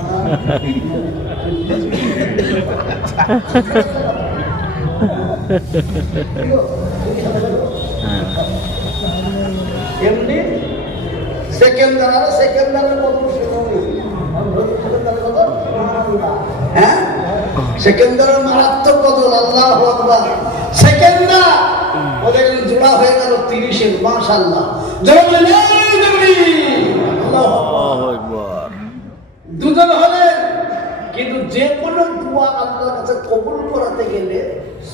এমনি সেকেন্ডারের কত হ্যাঁ সেকেন্ডারের মারাত্মক বদল। আল্লাহু আকবার। সেকেন্ডার ওদের জোড়া হয়ে গেল 30-এর। মাশাআল্লাহ, দুজন হলেন। কিন্তু যে কোনো দোয়া আল্লাহর কাছে কবুল করাতে গেলে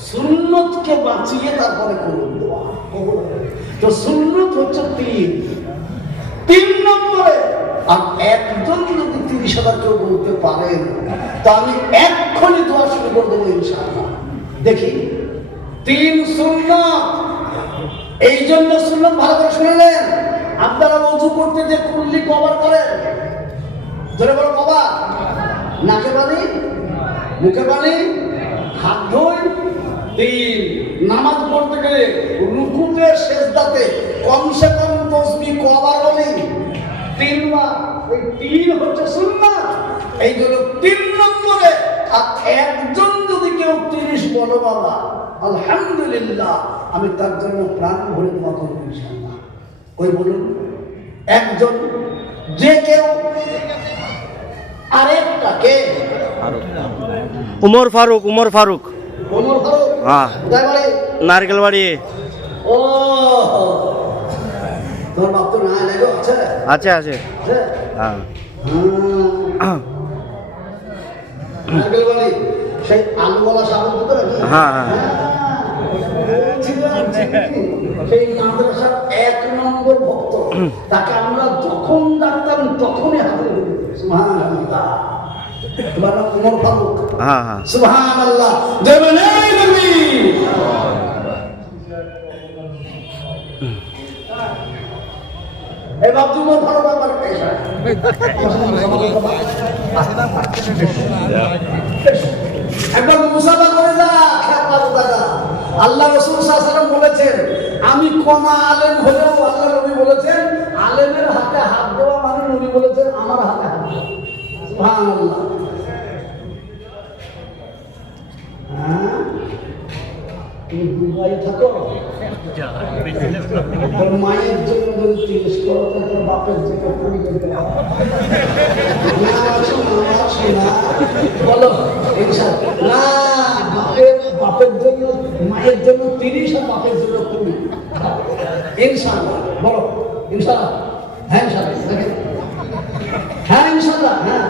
সুন্নতকে বাঁচিয়ে তারপরে করুন দোয়া কবুল। তো সুন্নত হচ্ছে 3 নম্বরে। আর একজন যদি 30,000 কেউ বলতে পারেন তা আমি এক্ষুনি দোয়া শুরু করে দেবো ইনশাআল্লাহ। দেখি 3 সুন্নত। এই জন্য সুন্নত ভালো করে শুনলেন। আপনারা ওযু করতে যে কুল্লি কভার করেন, ধরে বলো কভার, নাকে পানি, মুখে পানি, হাত ধুই, তিন, নামাজ পড়তে গেলে রুকুতে সেজদাতে কমসে কম তাসবিহ কবার বলি? 3 বার। এই 3 হচ্ছে সুন্নাত। এই জন্য 3 নম্বরে আর একজন যদি কেউ 30 বলো বাবা আলহামদুলিল্লাহ, আমি তার জন্য প্রাণ ভরে দোয়া করব ইনশাআল্লাহ। ওই বলুন একজন, যে কেউ। আরেকটা কে? উমর ফারুক। ওমর ফারুক। হ্যাঁ, কোথায় বাড়ি? নারকেল বাড়ি। ও, তোমার বাপ তো না লাগো আছে? আছে আছে। হ্যাঁ, নারকেল বাড়ি সেই আলুওয়ালা সাবন তো নাকি? হ্যাঁ হ্যাঁ। সেই মাদ্রাসার 1 নম্বর ভক্ত। তাকে আমরা যখন ডাকতাম তখনই হাতে সুবহানাল্লাহ। তোমার নাম ওমর ফারুক? হ্যাঁ হ্যাঁ। সুবহানাল্লাহ। দেবেন এই নবী। এই বাবু ওমর ফারুক আমার পেশা। একবার মুসাফা করে যা খেলা দাদা। আল্লাহ রাসূল সাল্লাল্লাহু আলাইহি ওয়াসাল্লাম বলেছেন, আমি কমা আলেম হলেও আল্লাহ নবী বলেছেন আলেমের হাতে হাত দেওয়া মানে নবী বলেছেন আমার হাতে হাত দেওয়া। সুবহানাল্লাহ। হ্যাঁ, তুমি দুবাই থাকো, মায়ের জন্য যদি 30 করো তাহলে বাপের জন্য 20 করতে হবে। বলো ইনশাআল্লাহ। বাপের জন্য, মায়ের জন্য 30 আর বাপের জন্য 20 ইনশাআল্লাহ। বলো ইনশাআল্লাহ। হ্যাঁ ইনশাআল্লাহ। হ্যাঁ ইনশাআল্লাহ। হ্যাঁ,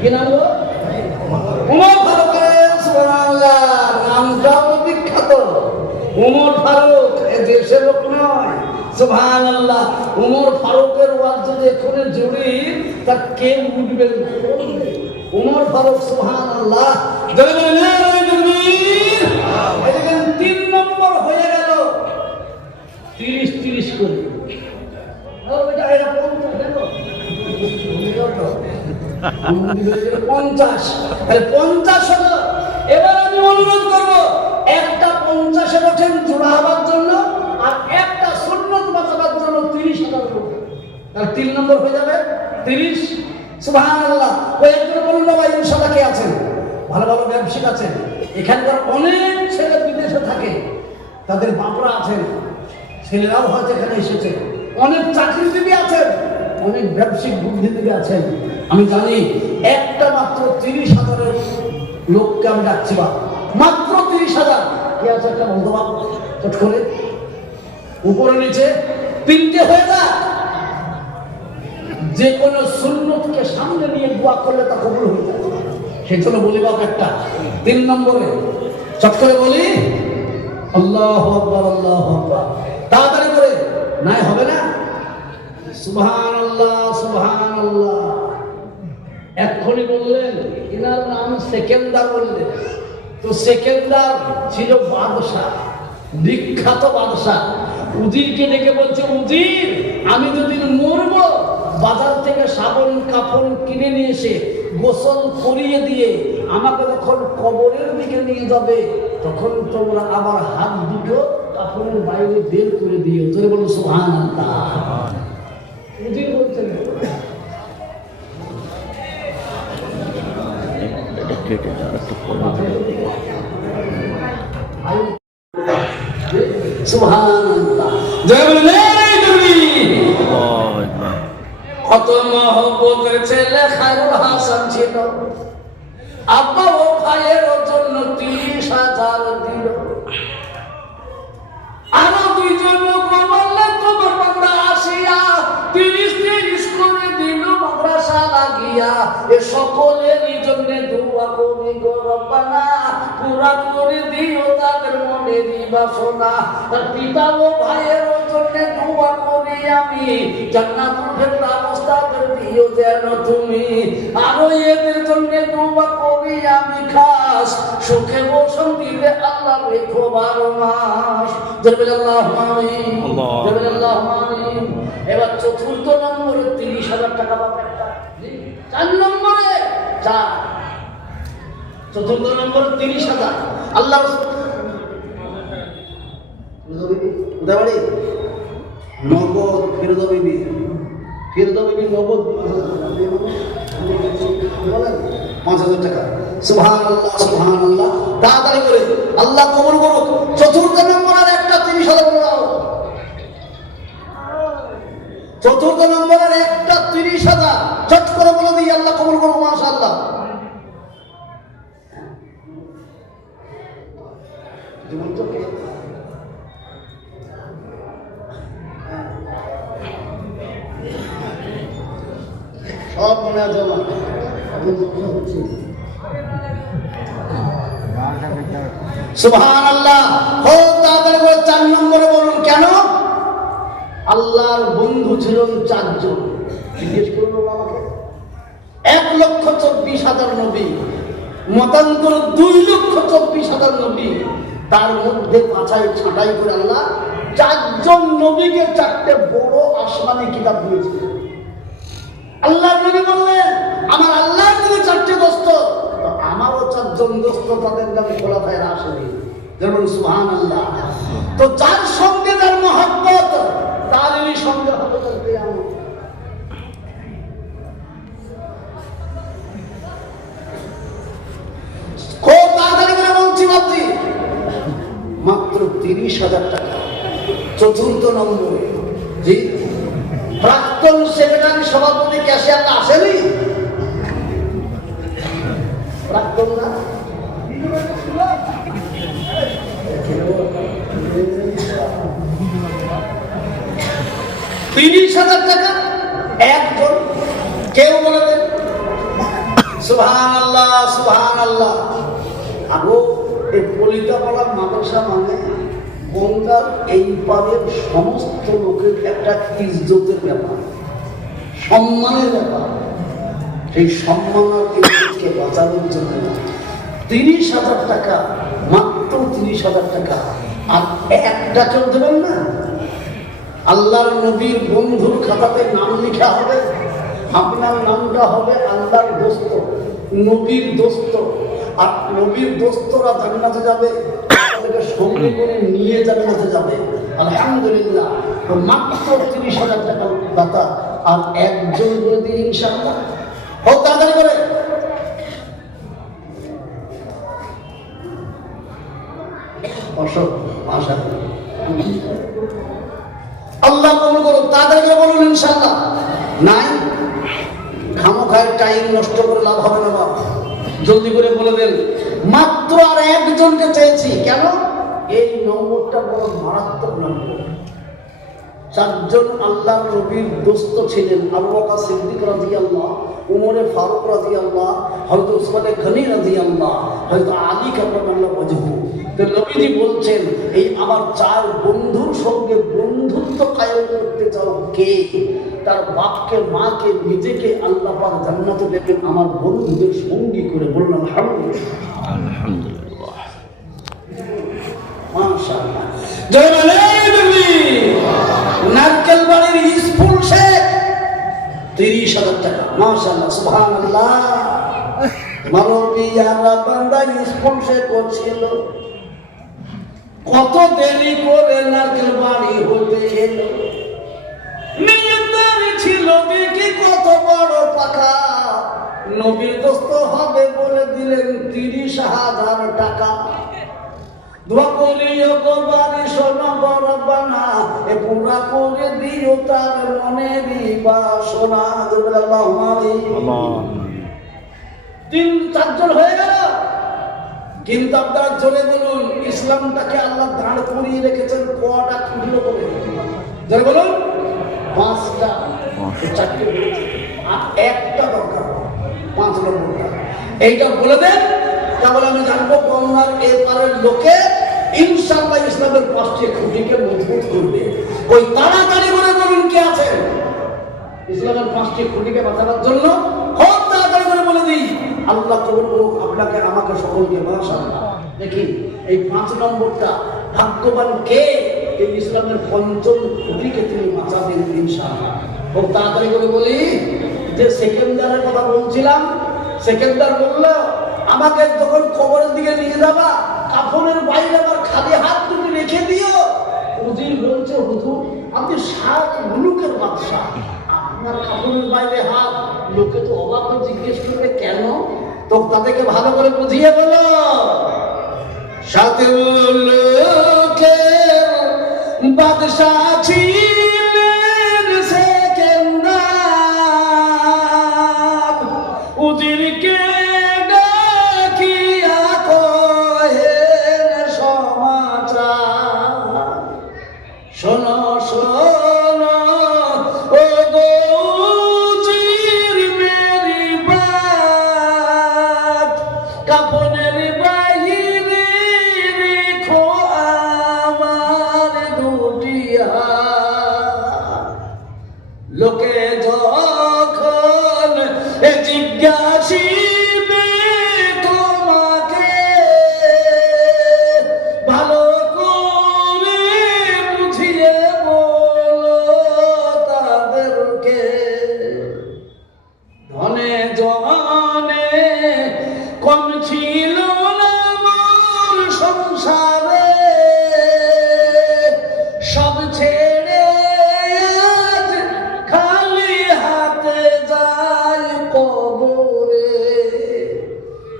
কি নাম গো? ওমর ফারুক। সুবহানাল্লাহ, নামটাও বিখ্যাত। ওমর ফারুক এ দেশের লোক নয়। সুবহানাল্লাহ। ওমর ফারুকের ওয়াজ যদি এখানে জুড়ি তা কে উঠবে? ওমর ফারুক। সুবহানাল্লাহ। দেখেন 3 নম্বর হয়ে গেল। 30 করে। এটা এরা 50 দেখো। 50 হলো। এবার আমি অনুরোধ করবো একটা 50-এ ওঠেন জোড়া হবার জন্য, আর একটা সুন্নত বাঁচাবার জন্য 30,000 লোক। তাহলে 3 নম্বর হয়ে যাবে 30। সুবহানাল্লাহ। ওই একজন বলল ভাই ইনশাআল্লাহ কে আছেন? ভালো ভালো ব্যবসায়ী আছেন। এখানকার অনেক ছেলে বিদেশে থাকে, তাদের বাপরা আছেন, ছেলেরাও হয়তো এখানে এসেছে। অনেক চাকরিজীবী আছেন, অনেক ব্যবসায়িক বুদ্ধিজীবী আছেন। আমি জানি একটা মাত্র 30,000 লোককে আমি ডাকছি, বা মাত্র 30,000 কে আছে একটা বলতে পারব? চট করে উপরে নিচে 3টে হয়ে যায়। যে কোনো সুন্নতকে সামনে নিয়ে দোয়া করলে তা কবুল হয়ে যায়। সেই জন্য বলি বাপ একটা 3 নম্বরে চট করে বলি আল্লাহু আকবার, আল্লাহু আকবার। তাড়াতাড়ি করে নাই হবে না। সুবহানাল্লাহ, সুবহানাল্লাহ। এক্ষুনি বললেন এনার নাম সেকেন্দার বললেন। তো সেকেন্দার ছিল বাদশাহ, বিখ্যাত বাদশাহ। উজিরকে ডেকে বলছে, উজির আমি যদি মরব, বাজার থেকে সাবন কাপড় কিনে নিয়ে এসে গোসল করিয়ে দিয়ে আমাকে যখন কবরের দিকে নিয়ে যাবে, তখন তোমরা আবার হাত দুটো কাপড়ের বাইরে বের করে দিও। তোরে বলো সুবহানাল্লাহ। উজির বলছেন সুবহানাল্লাহ। কত মহব্বতের ছেলে খায়রুল হাসান ছিল। আব্বা ও ভাইয়ের জন্য 30,000 দিল। আরো 2 জন লোক বললেন তোমার বান্দা আসিয়া 30 করে দিল মাদ্রাসা লাগিয়া। এ সকলেরই জন্য দোয়া করি গো রব্বানা, পুরা করে দিও তাদের মনের বাসনা। তার পিতা ও ভাইয়ের জন্য দোয়া করি আমি, জান্নাতুল ফেরদাউস তাদের দিও যেন তুমি। আরো এদের জন্য দোয়া করি আমি খাস, সুখে ও শান্তিতে আল্লাহ রেখো 12 মাস। আল্লাহু আমিন, আল্লাহু আমিন। এবার 4র্থ নম্বরে 30,000 টাকা পাবে। 4 নম্বরে 4 চতুর্থ নম্বর 30,000। আল্লাহ উদাবাড়ি নগদ ফিরোজা বিবি নগদ 5,000 টাকা। সুবহানাল্লাহ সুবহানাল্লাহ, তাড়াতাড়ি করে আল্লাহ কবুল করুক। চতুর্থ নম্বর আর একটা 30,000 করে দাও। চতুর্থ নম্বরের একটা 30,000 চট করে বলে দিই আল্লাহ কবুল করুক মাশাআল্লাহ। সব মনে আছে আমার সুবহানাল্লাহ। খুব তাড়াতাড়ি করে 4 নম্বরে বলুন কেন? আল্লাহর বন্ধু ছিলেন 4 জন। জিজ্ঞেস করুন আমাকে। 1,24,000 নবী, মতান্তর 2,24,000 নবী, তার মধ্যে বাছাই ছাঁটাই করে আল্লাহ 4 জন নবীকে 4টে বড় আসমানি কিতাব দিয়েছিলেন। আল্লাহ নবী বললেন আমার আল্লাহর যদি 4টে দোস্ত, আমারও 4 জন দোস্ত, তাদের নামে খোলাফায়ে রাশিদিন। যেমন সুবহানাল্লাহ। তো যার সঙ্গে যার মহব্বত, তারই সঙ্গে হবে তার কিয়ামত। খুব তাড়াতাড়ি করে বলছি ভাবছি, মাত্র 30,000 টাকা। চতুর্থ নম্বরে জি প্রাক্তন সেক্রেটারি সভাপতি ক্যাশিয়ার আসেনি? প্রাক্তন না 30,000 টাকা একজন। কেউ বলে দেন সুবহানাল্লাহ সুবহানাল্লাহ। আগো এই পলিতাপাড়া মাদ্রাসা মানে গঙ্গার এই পারের সমস্ত লোকের একটা ইজ্জতের ব্যাপার, সম্মানের ব্যাপার। সেই সম্মান আর ইজ্জতকে বাঁচানোর জন্য 30,000 টাকা, মাত্র 30,000 টাকা। আর একটা কেউ দেবেন না? আল্লাহর নবীর বন্ধুর খাতাতে নাম লেখা হবে, আপনার নামটা হবে আল্লাহর দোস্ত, নবীর দোস্ত। আর নবীর দোস্তরা জান্নাতে যাবে, তাদেরকে সঙ্গে করে নিয়ে জান্নাতে যাবে। আলহামদুলিল্লাহ। তো মাত্র 30,000 টাকা দাতা, আর একজন যদি ইনশাআল্লাহ হোক তাড়াতাড়ি করে। অশোক মাশাআল্লাহ, আল্লাহ কবুল করুন। তাড়াতাড়ি করে বলুন ইনশাআল্লাহ। নাই খামোখায় টাইম নষ্ট করে লাভ হবে না বাবা, জলদি করে বলে দেন। মাত্র আর একজনকে চেয়েছি। কেন? এই নম্বরটা বড় মারাত্মক নম্বর। 4 জন আল্লাহর নবীর দোস্ত ছিলেন। আবু বকর সিদ্দিক রাদিয়াল্লাহু, উমরে ফারুক রাদিয়াল্লাহু, হযরত উসমান গনি রাদিয়াল্লাহু, হযরত আলী কাররামাল্লাহু ওয়াজহু। তো নবীজি বলছেন এই আমার 4 বন্ধুর সঙ্গে বন্ধুত্ব কায়েম করতে চাও কে? তার বাপকে, মাকে, নিজেকে আল্লাহ পাক জান্নাতে দেবেন আমার বন্ধুদের সঙ্গী করে। বললাম আলহামদুলিল্লাহ আলহামদুলিল্লাহ মাশাআল্লাহ। জয় বলে নারকেল বাড়ির স্কুল শেখ 30,000 টাকা। মাশাআল্লাহ সুবহানাল্লাহ। মানবিয়ারা বান্দা স্কুল শেখ ছিল, কত দেরি করে নারকেল বাড়ি হতে এলো। নিয়তের ছিল দেখি কত বড় পাকা, নবীর দোস্ত হবে বলে দিলেন 30,000 টাকা। দোয়া করিও গোবারে শোনো বরবানা, এ পুরা করে দিও তার মনেরই বাসনা। আল্লাহুম্মা আমিন। 3-4 জন হয়ে গেল। কিন্তু আপনারা জোরে বলুন, ইসলামটাকে আল্লাহ দাঁড় করিয়ে রেখেছেন কটা খুঁজলো করে? জোরে বলুন 5টা, 4টে আর একটা দরকার 5 নম্বরটা। এইটা বলে দেন, তাহলে আমি জানবো গঙ্গার এপারের লোকে ইনশাআল্লাহ ইসলামের 5টি খুঁটিকে মজবুত করবে। ওই তাড়াতাড়ি করে বলুন কে আছেন ইসলামের 5টি খুঁটিকে বাঁচানোর জন্য? খুব তাড়াতাড়ি করে বলে দিই। আল্লাহ কবুল করুক আপনাকে, আমাকে, সকলকে। মাশাআল্লাহ। দেখি এই 5 নম্বরটা ভাগ্যবান কে? এই ইসলামের 5ম খুঁটিকে তিনি বাঁচাবেন ইনশাআল্লাহ। খুব তাড়াতাড়ি করে বলি যে সেকেন্দারের কথা বলছিলাম। সেকেন্দার বলল আমাকে যখন কবরের দিকে নিয়ে যাবা কাফনের বাইরে আমার খালি হাত তুমি রেখে দিও। উজির বলছে হুজুর আপনি 7 মুলুকের বাদশা, আপনার কাফনের বাইরে হাত। লোকে তো অবাক হয়ে জিজ্ঞেস করবে কেন? তো তাদেরকে ভালো করে বুঝিয়ে বলো। 7 মুলুকের বাদশা ছিলেন সেকেন্দার, উজিরকে ডাকিয়া কহেন সমাচার। শোনো শোনো ও গো উজির মেরি বাত, কাফনের বাহিরে রেখো আমার দুটি হাত। লোকে যখন জিজ্ঞাসিবে তোমাকে, ভালো করে বুঝিয়ে বলো তাদেরকে। ধনে জনে কম ছিল না মোর সংসারে, সব ছেড়ে আজ খালি হাতে যাই কবরে।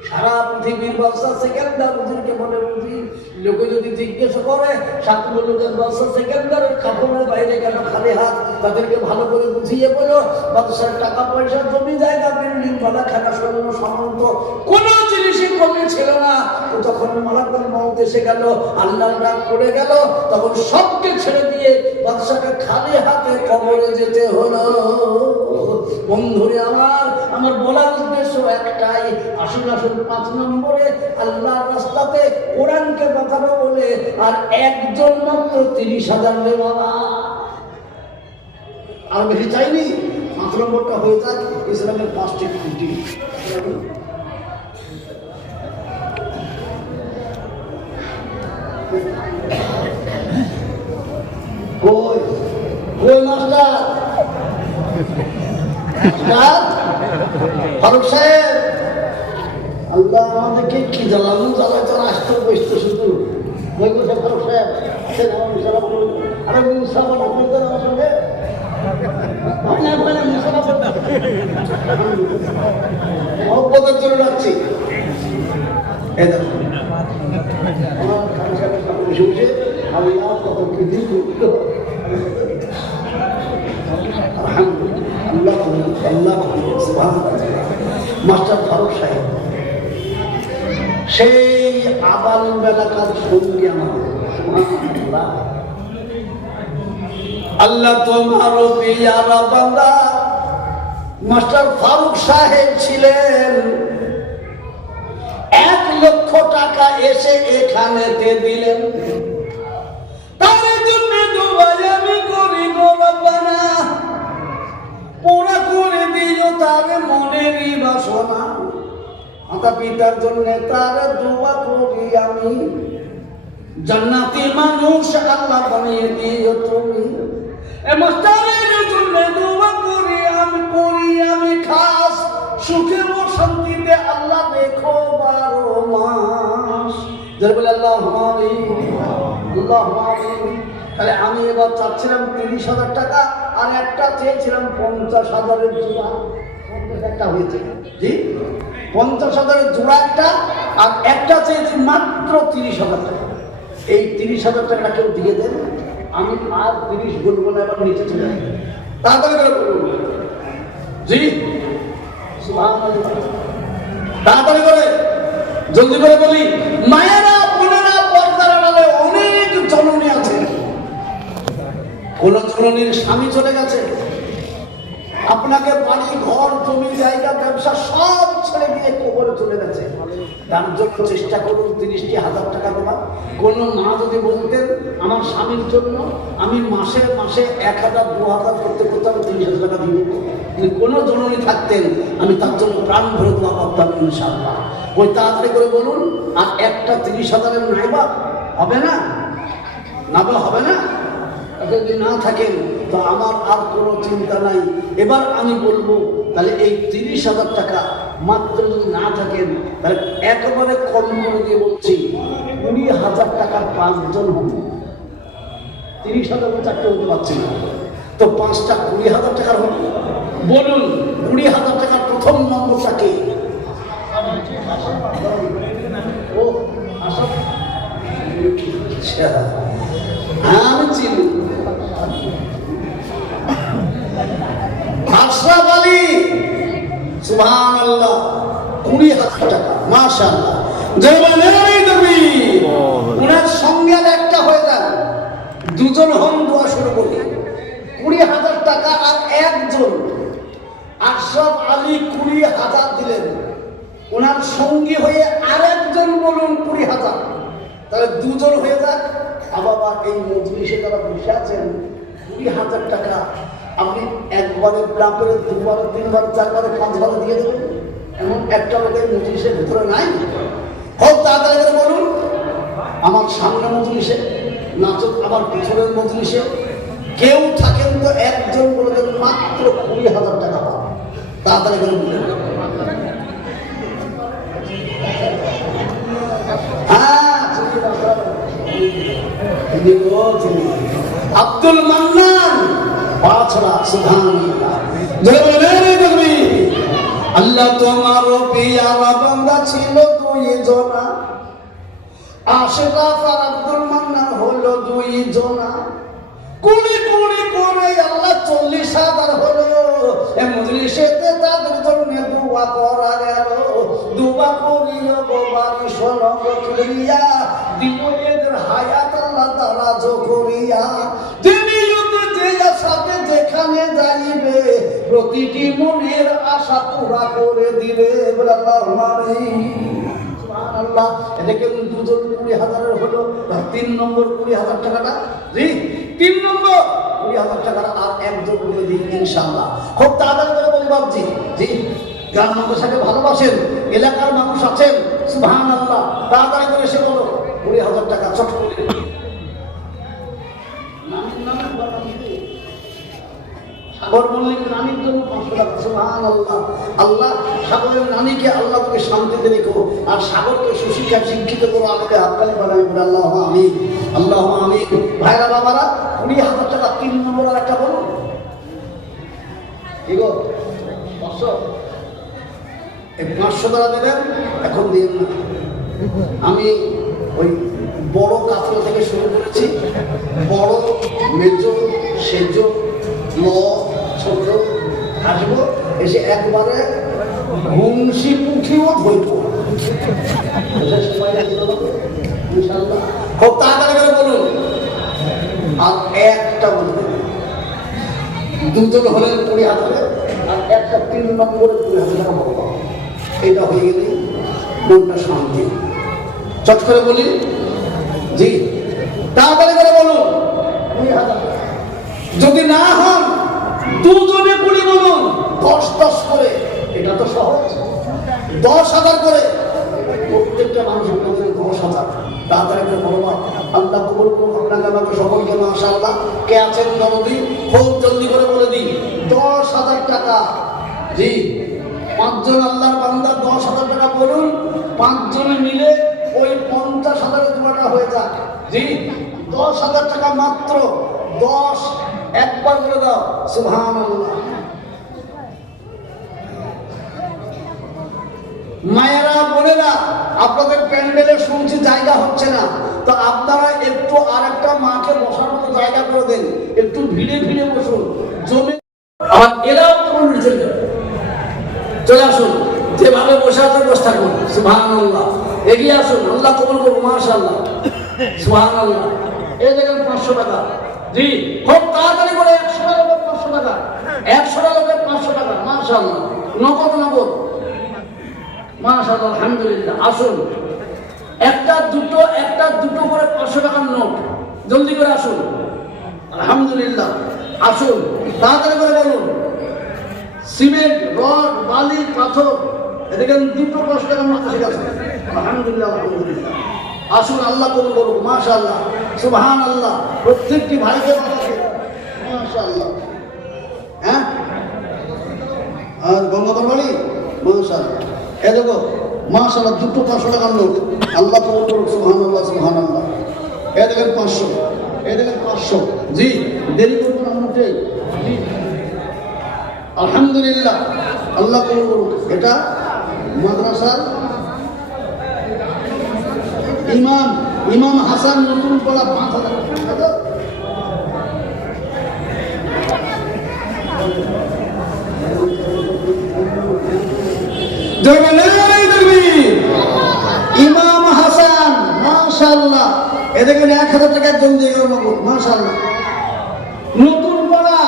সারা পৃথিবীর ব্যবসা সেকেন্ডার উজিরকে বলে উজির। লোকে যদি জিজ্ঞেস করে 7 মুলুকের ব্যবসা সেকেন্ডারের কাপড়ের বাইরে কেন খালি হাত, তাদেরকে ভালো করে বুঝিয়ে বলো ব্যবসার টাকা পয়সা জমি জায়গা বিল্ডিং বালা খানা স্বর্ণ সামন্ত কোন জিনিসই কমে ছিল না। যখন মালাকুল মউত এসে গেল, আল্লাহর ডাক পড়ে গেল, তখন সবকে ছেড়ে দিয়ে বাদশাকে খালি হাতে কবরে যেতে হলো। বন্ধুরে আমার বলার উদ্দেশ্য একটাই, আসুন আসুন 5 নম্বরে আল্লাহর রাস্তাতে কোরআনকে বাঁচানো বলে আর একজন মাত্র 30,000 লেওয়ালা। আর বেশি চাইনি, 5 নম্বরটা হয়ে যাক ইসলামের 5টি খুঁটি। কই কই মাস্টার? ফারুক সাহেব, আল্লাহ আমাদেরকে কি জ্বালানো জ্বালাতে আসতে বসতে শুধু। ওই কথা ফারুক সাহেব আছেন আমার মুসাফা করুন। আরে মুসাফা আপনাদের আমার সঙ্গে মহব্বতের জন্য রাখছি। এই দেখুন আমার খান সাহেবের সামনে বসে বসে আমি আর কখন কি দিন মাস্টার ফারুক সাহেব সেই আবাল বেলাকার সঙ্গী আমার। আল্লাহ তোমার পিয়ারা বান্দা মাস্টার ফারুক সাহেব ছিলেন। 1 লক্ষ টাকা এসে এখানেতে দিলেন। তার জন্য দুবাই আমি করি গো বাবানা, পুরা করে দিও তার মনেরই বাসনা। মাতা পিতার জন্য তার দোয়া করি আমি, জান্নাতি মানুষ আল্লাহ বানিয়ে দিও তুমি। এ মাস্টারের জন্য দোয়া করি আমি খাস, সুখে ও শান্তিতে আল্লাহ দেখো 12 মাস। যারা বলে আল্লাহুম্মা আমিন আল্লাহুম্মা আমিন। তাহলে আমি এবার চাচ্ছিলাম 30,000 টাকা, আর একটা চেয়েছিলাম 50,000-এর জোড়া। 50 হয়েছে জি, 50,000-এর জোড়া একটা, আর একটা চেয়েছি মাত্র 30,000 টাকা। এই 30,000 টাকাটা কেউ দিয়ে দেন, আমি আর 30 বলবো না, এবার নিচে চলে যাই। তাড়াতাড়ি করে বলুন জি, তাড়াতাড়ি করে জলদি করে বলি। মায়েরা বোনেরা পর্দার আড়ালে অনেক জননী আছে। কোন জননীর স্বামী চলে গেছে, আপনাকে বাড়ি ঘর জমি জায়গা ব্যবসা সব ছেড়ে দিয়ে কবরে চলে গেছে। তার জন্য চেষ্টা করুন 30,000 টাকা দেওয়া। কোন মা যদি বলতেন আমার স্বামীর জন্য আমি মাসে মাসে 1,000-2,000 করতে করতে আমি 30,000 টাকা দিয়ে দেবো, কিন্তু কোনো জননী থাকতেন আমি তার জন্য প্রাণ ভরে দোয়া করতাম ইনশাআল্লাহ। ওই তাড়াতাড়ি করে বলুন। আর একটা 30,000-এর নাইবা হবে না, নাবা হবে না। যদি না থাকেন তো আমার আর কোনো চিন্তা নাই। এবার আমি বলবো তাহলে এই 30,000 টাকা মাত্র যদি না থাকেন তাহলে একেবারে কম করে দিয়ে বলছি 20,000 টাকার 5 জন হবে, 30,000 চারটে হতে পারছি না, তো 5টা 20,000 টাকার হবে। বলুন 20,000 টাকার প্রথম নম্বরটা কে? ও আসো, আমি চিনি আশরাফ আলী, সুবহানাল্লাহ, 20,000 টাকা, মাশাআল্লাহ। ওনার সঙ্গে আর একটা হয়ে যান, দুজন হন, দোয়া শুরু করি। 20,000 টাকা আর একজন আশরাফ আলী 20,000 দিলেন, ওনার সঙ্গী হয়ে আরেকজন বলুন 20,000, তাহলে দুজন হয়ে যাক। বাবা এই মজলিসে যারা বসে আছেন 20,000 টাকা আপনি একবারে প্রাপের, দুবারে, তিনবার, চারবারে, 5বারে দিয়ে দেবেন, এমন একটা লোকের মজলিসের ভেতরে নাই? খুব তাড়াতাড়ি করে বলুন। আমার সামনে মজলিসে নাচক, আমার পিছনের মজলিসে কেউ থাকেন তো একজন বলে দেন মাত্র 20,000 টাকা পাবেন। তাড়াতাড়ি করে বললেন। আব্দুল মান্নান, পাছড়া, সুবহানাল্লাহ। আল্লাহ তোমার পিয়ারা বান্দা ছিল 2 জনা, আশরাফ আর আব্দুল মান্নান হলো 2 জনা, কোনে কোনে কোনে আল্লাহ 40,000 হলো। এই মজলিসেতে তাদের জন্য দোয়া করা গেল, দোয়া করিও বাবারি শোনো করিয়া, দিও এদের হায়াত আল্লাহ দারাজ করিয়া, দুনিয়াতে যে আশাতে যেখানে যাইবে প্রতিটি মনের আশা পুরা করে দিবে। বলে আল্লাহুম্মা আমিন, সুবহানাল্লাহ। এদিকে দুজন 20,000 হলো, 3 নম্বর 20,000 টাকাটা, জি 3 নম্বর 20,000 টাকা আর একজন বলে দিই ইনশাআল্লাহ। খুব তাড়াতাড়ি করে বলি বাবজি, জি গ্রাম মানুষকে ভালোবাসেন, এলাকার মানুষ আছেন, সুবহানাল্লাহ, তাড়াতাড়ি করে এসে বলো 20,000 টাকা চট করে। সাগর মল্লিক নানির জন্য 500 টাকা, সুবহানাল্লাহ। আল্লাহ সাগরের নানিকে আল্লাহ তোকে শান্তিতে রেখো, আর সাগরকে সুশিক্ষা শিক্ষিত করো, আমাকে হাততালি বানাই বলে আল্লাহুম্মা আমিন, আল্লাহুম্মা আমিন। ভাইরা বাবারা 20,000 টাকা 3 নম্বর আর একটা বলুন। কি গো 500? এই 500 টাকা দেবেন, এখন দিন না। আমি ওই বড় কাতলা থেকে শুরু করেছি, বড়, মেজো, সেজো, ল, ছোট, আসবো, এসে একবারে ঘুমসি পুঁথিও ধরব। খুব তাড়াতাড়ি করে বলুন। আর একটা বলবেন, দুজন হলেন 20,000, আর একটা 3 নম্বরে 20,000 টাকা বলব। এটা হয়ে গেলে মনটা শান্তি। চট করে বলি, জি তাড়াতাড়ি করে বলুন 20,000। যদি না হন দুজনে 20 বলুন, 10 করে, এটা তো সহজ। 10,000 করে প্রত্যেকটা মানুষের মধ্যে 10,000। তাড়াতাড়ি করে বলবো, আল্লাহ কবুল করুন আপনাকে, আমাকে সকলকে, মাশাআল্লাহ। কে আছেন জলদি, খুব জলদি করে বলে দিই। 10,000 টাকা, জি 5 জন আল্লাহর বান্দা 10,000 টাকা বলুন, 5 জনে মিলে ওই 50,000 টাকা হয়ে যাক, জি 10,000 টাকা মাত্র। 10 একবার করে দাও, সুবহানাল্লাহ। মায়েরা বোনেরা, আপনাদের প্যান্ডেলে শুনছি জায়গা হচ্ছে না, তো আপনারা একটু আরেকটা মাকে বসার মতো জায়গা করে দেন, একটু ভিড়ে ভিড়ে বসুন। জমি আর এরাও চলে আসুন, যেভাবে বসে আছেন বসে থাকুন, সুবহানাল্লাহ। এগিয়ে আসুন, আল্লাহ কবুল করুন, মাশাআল্লাহ, সুবহানাল্লাহ। এই দেখেন 500 টাকা, জি খুব তাড়াতাড়ি করে 100 লোকের 500 টাকা, 100 লোকের 500 টাকা, মাশাআল্লাহ। নগদ নগদ, মাশাআল্লাহ, আলহামদুলিল্লাহ। আসুন, একটা দুটো করে 500 টাকার নোট, জলদি করে আসুন, আলহামদুলিল্লাহ। আসুন, তাড়াতাড়ি করে বলুন। সিমেন্ট, রড, বালি, পাথর, এদিকে 2টো 5 টাকার নোট ঠিক আছে, আলহামদুলিল্লাহ, আলহামদুলিল্লাহ। আসুন, আল্লাহ কবুল করুন, মাশাআল্লাহ, সুবহানাল্লাহ। প্রত্যেকটি ভাইকে বাবাকে, মাশাআল্লাহ। হ্যাঁ, আর গঙ্গাধর বাড়ি, মাশাআল্লাহ। এ দেখো মাশাআল্লাহ, দুটো 500 টাকার নোট। আল্লাহ কবুল করুক, সুবহানাল্লাহ সুবহানাল্লাহ। এ দেখেন 500, এ দেখেন 500। জি, দেরি করবেন না মোটেই। জি, আলহামদুলিল্লাহ, আল্লাহ কবুল করুক। এটা মাদ্রাসার ইমাম হাসান নতুন পড়া 5000 টাকা। ইমাম হাসান মাশাআল্লাহ, এদিকে 1000 টাকা একজন দিয়ে গেল বাবু, মাশাআল্লাহ। নতুন পড়া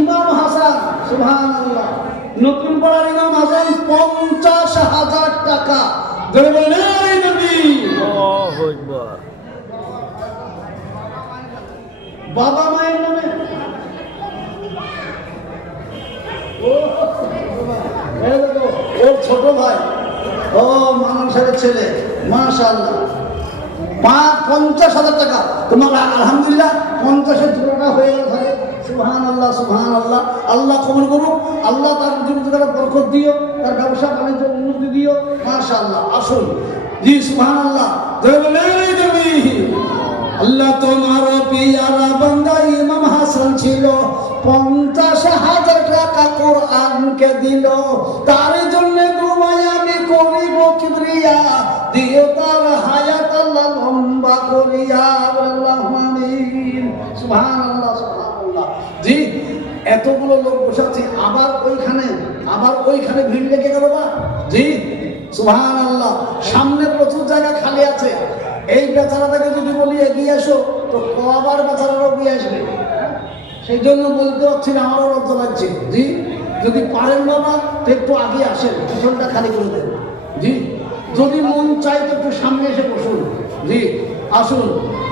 ইমাম হাসান, সুবহানাল্লাহ, নতুন পড়ার ইমাম হাসান 50,000 টাকা। বাবা মায়ের নামে ওর ছোট ভাই, ও মানুষের ছেলে, মাশাআল্লাহ, 50,000 টাকা। তোমার আলহামদুলিল্লাহ 50-এর টাকা হয়ে গেল থাকে। সুবহানাল্লাহ সুবহানাল্লাহ, আল্লাহ কবুল করুক। আল্লাহ তার জীবনে বরকত দিও, তার ব্যবসা বাণিজ্য উন্নতি দিও, মাশাআল্লাহ। আসুন, জি সুবহানাল্লাহ। আল্লাহ তোমার পিয়ারা বান্দা ইমাম হাসান ছিল, 50,000 টাকা কোরআনকে দিল। তার জন্য দুমায় আমি করিব কিবরিয়া, দিও তার হায়াত আল্লাহ লম্বা করিয়া। আল্লাহু আমিন, সুবহানাল্লাহ সুবহানাল্লাহ। জি, এতগুলো লোক বসাচ্ছে, আবার ওইখানে ভিড় লেগে গেল না। জি সুবহানাল্লাহ, সামনে প্রচুর জায়গা খালি আছে। এই বেচারাটাকে যদি বলি এগিয়ে এসো, তো কবার বেচারারও এগিয়ে আসবে। সেই জন্য বলতে পারছি না, আমারও লজ্জা লাগছে। জি, যদি পারেন বাবা তো একটু আগে আসেন, পিছনটা খালি করে দেন। জি, যদি মন চাই তো একটু সামনে এসে বসুন। জি আসুন,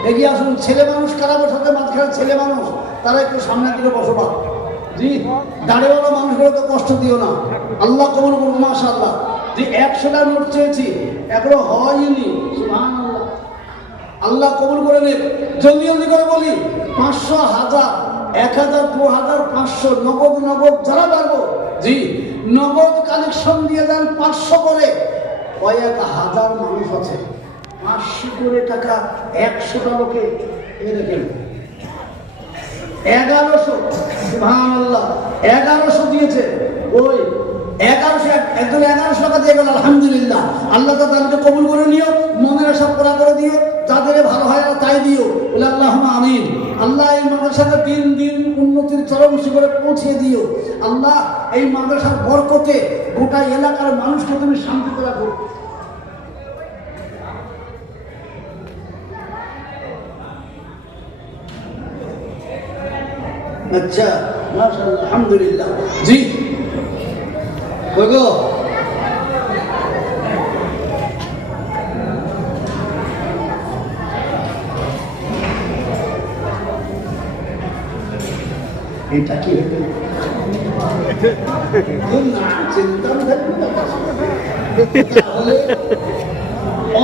এগিয়ে আসুন। ছেলে মানুষ কারা বসাতে, মাঝখানে ছেলে মানুষ, তারা একটু সামনের দিকে বসবা। জি, দাঁড়িয়েওয়ালা মানুষগুলো তো কষ্ট দিও না। আল্লাহ কবুল করুন, মাশাআল্লাহ। যে 100টা নোট চেয়েছি, এখনো হয়নি। সুবহানাল্লাহ, আল্লাহ কবুল করে নেন। জলদি জলদি করে বলি, 500, 1000, 1000, 2000, 500, নগদ যারা পারবো। জি, নগদ কালেকশন দিয়ে দেন 500 করে। কয়েক হাজার মানুষ আছে, 500 করে টাকা 100টা লোকে দেখেন 1100। সুবহানাল্লাহ, 1100 দিয়েছে। ওই 1100, একজন 1100 টাকা দিয়ে গেল। আলহামদুলিল্লাহ, আল্লাহ তাদেরকে কবুল করে নিও, মনের আশা পুরা করে দিও, যাদের ভালো হয় না তাই দিও। বলে আল্লাহুম্মা আমিন। আল্লাহ এই মাদ্রাসাকে দিন উন্নতির চরম শিখরে পৌঁছে দিও। আল্লাহ এই মাদ্রাসার বরকতে গোটা এলাকার মানুষকে তুমি শান্তিতে রাখো। আচ্ছা, মাশাআল্লাহ, আলহামদুলিল্লাহ। জি কই গো, এটা কি হবে?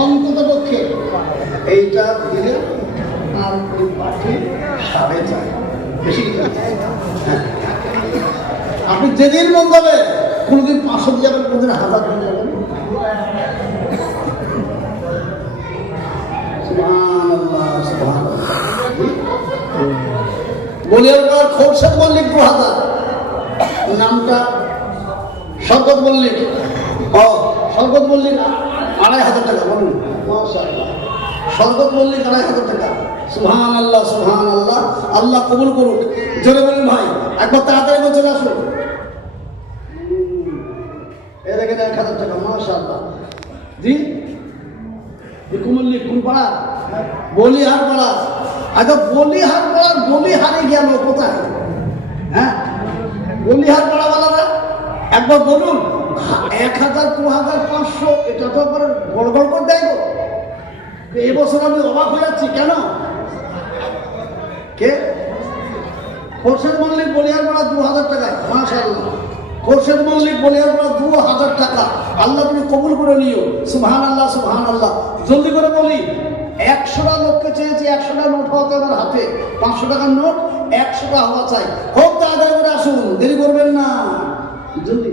অন্তত পক্ষে এইটা দিলে আর ওই পাখি 4.5 বেশি। আপনি যেদিন মন যাবে, কোনদিন 500 দিয়ে যাবেন, কোনদিন 1000 দিয়ে যাবেন। সুবহানাল্লাহ সুবহানাল্লাহ। বলিয়ার পর খোরশেদ মল্লিক 2000, নামটা শওকত মল্লিক। শওকত মল্লিক 2500 টাকা। বলুন মাশাআল্লাহ, শওকত মল্লিক 2500 টাকা। সুবহানাল্লাহ সুবহানাল্লাহ, আল্লাহ কবুল করুক। জোরে বলুন ভাই, একবার তাড়াতাড়ি করে চলে আসুন। এ দেখেন 1000 টাকা, মাশাআল্লাহ। জি, মল্লিক কোন পাড়া? বলিহার পাড়া। আচ্ছা, বলিহার পাড়ার বলিহারে গেল কোথায়? হ্যাঁ, বলিহার পাড়াওয়ালারা একবার বলুন, 1000, 2000, 500, এটা তো আবার গড়গড় করে দেয় গো। এবছর আমি অবাক হয়ে যাচ্ছি। কেন? কে? খোরশেদ মল্লিক বলিহার পাড়া 2000 টাকা, মাশাআল্লাহ। খোরশেদ মল্লিক বলিহার পাড়া 2000 টাকা। আল্লাহ তুমি কবুল করে নিও। সুবহানাল্লাহ সুবহানাল্লাহ। জলদি করে বলি, 100টা লোককে চেয়েছি, 100টা নোট হওয়াতে আমার হাতে 500 টাকার নোট 100টা হওয়া চাই। খুব তাড়াতাড়ি করে আসুন, দেরি করবেন না। জলদি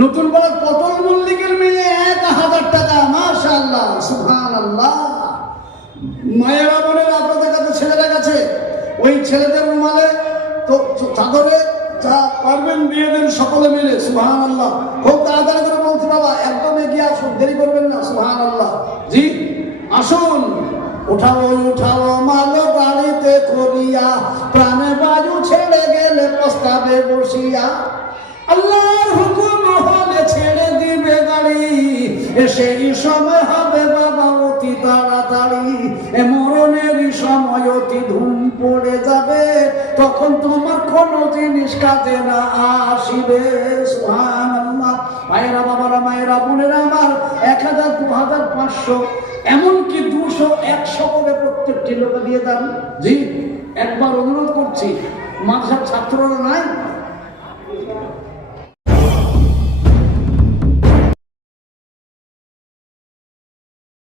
নতুন বড় পটল মল্লিকের মেয়ে 1000 টাকা, মাশাআল্লাহ, সুবহানাল্লাহ। মায়েরা বোনেরা আপনাদের কাছে ছেলেরা কাছে ওই ছেলেদের রুমালে তো চাদরে যা পারবেন দিয়ে দেন সকলে মিলে, সুবহানাল্লাহ। খুব তাড়াতাড়ি করে বলছি বাবা, একদম এগিয়ে আসুন, দেরি করবেন না, সুবহানাল্লাহ। জি আসুন, উঠাও মাল গাড়িতে করিয়া, প্রাণে বায়ু ছেড়ে গেলে প্রস্তাবে বসিয়া, আল্লাহর হুকুম হলে ছেড়ে দিবে গাড়ি, সেই সময় হবে বাবা অতি তাড়াতাড়ি, মরণেরই সময় অতি ধুম পড়ে যাবে, তখন তোমার কোনো জিনিস কাজে না আসিবে, সুবহানাল্লাহ। ভাইয়েরা বাবারা মায়েরা বোনেরা আমার, 1000 2000 500 এমনকি 200 100 করে প্রত্যেকটি লোকে দিয়ে দেন। জি একবার অনুরোধ করছি, মাদ্রাসার ছাত্ররা নাই,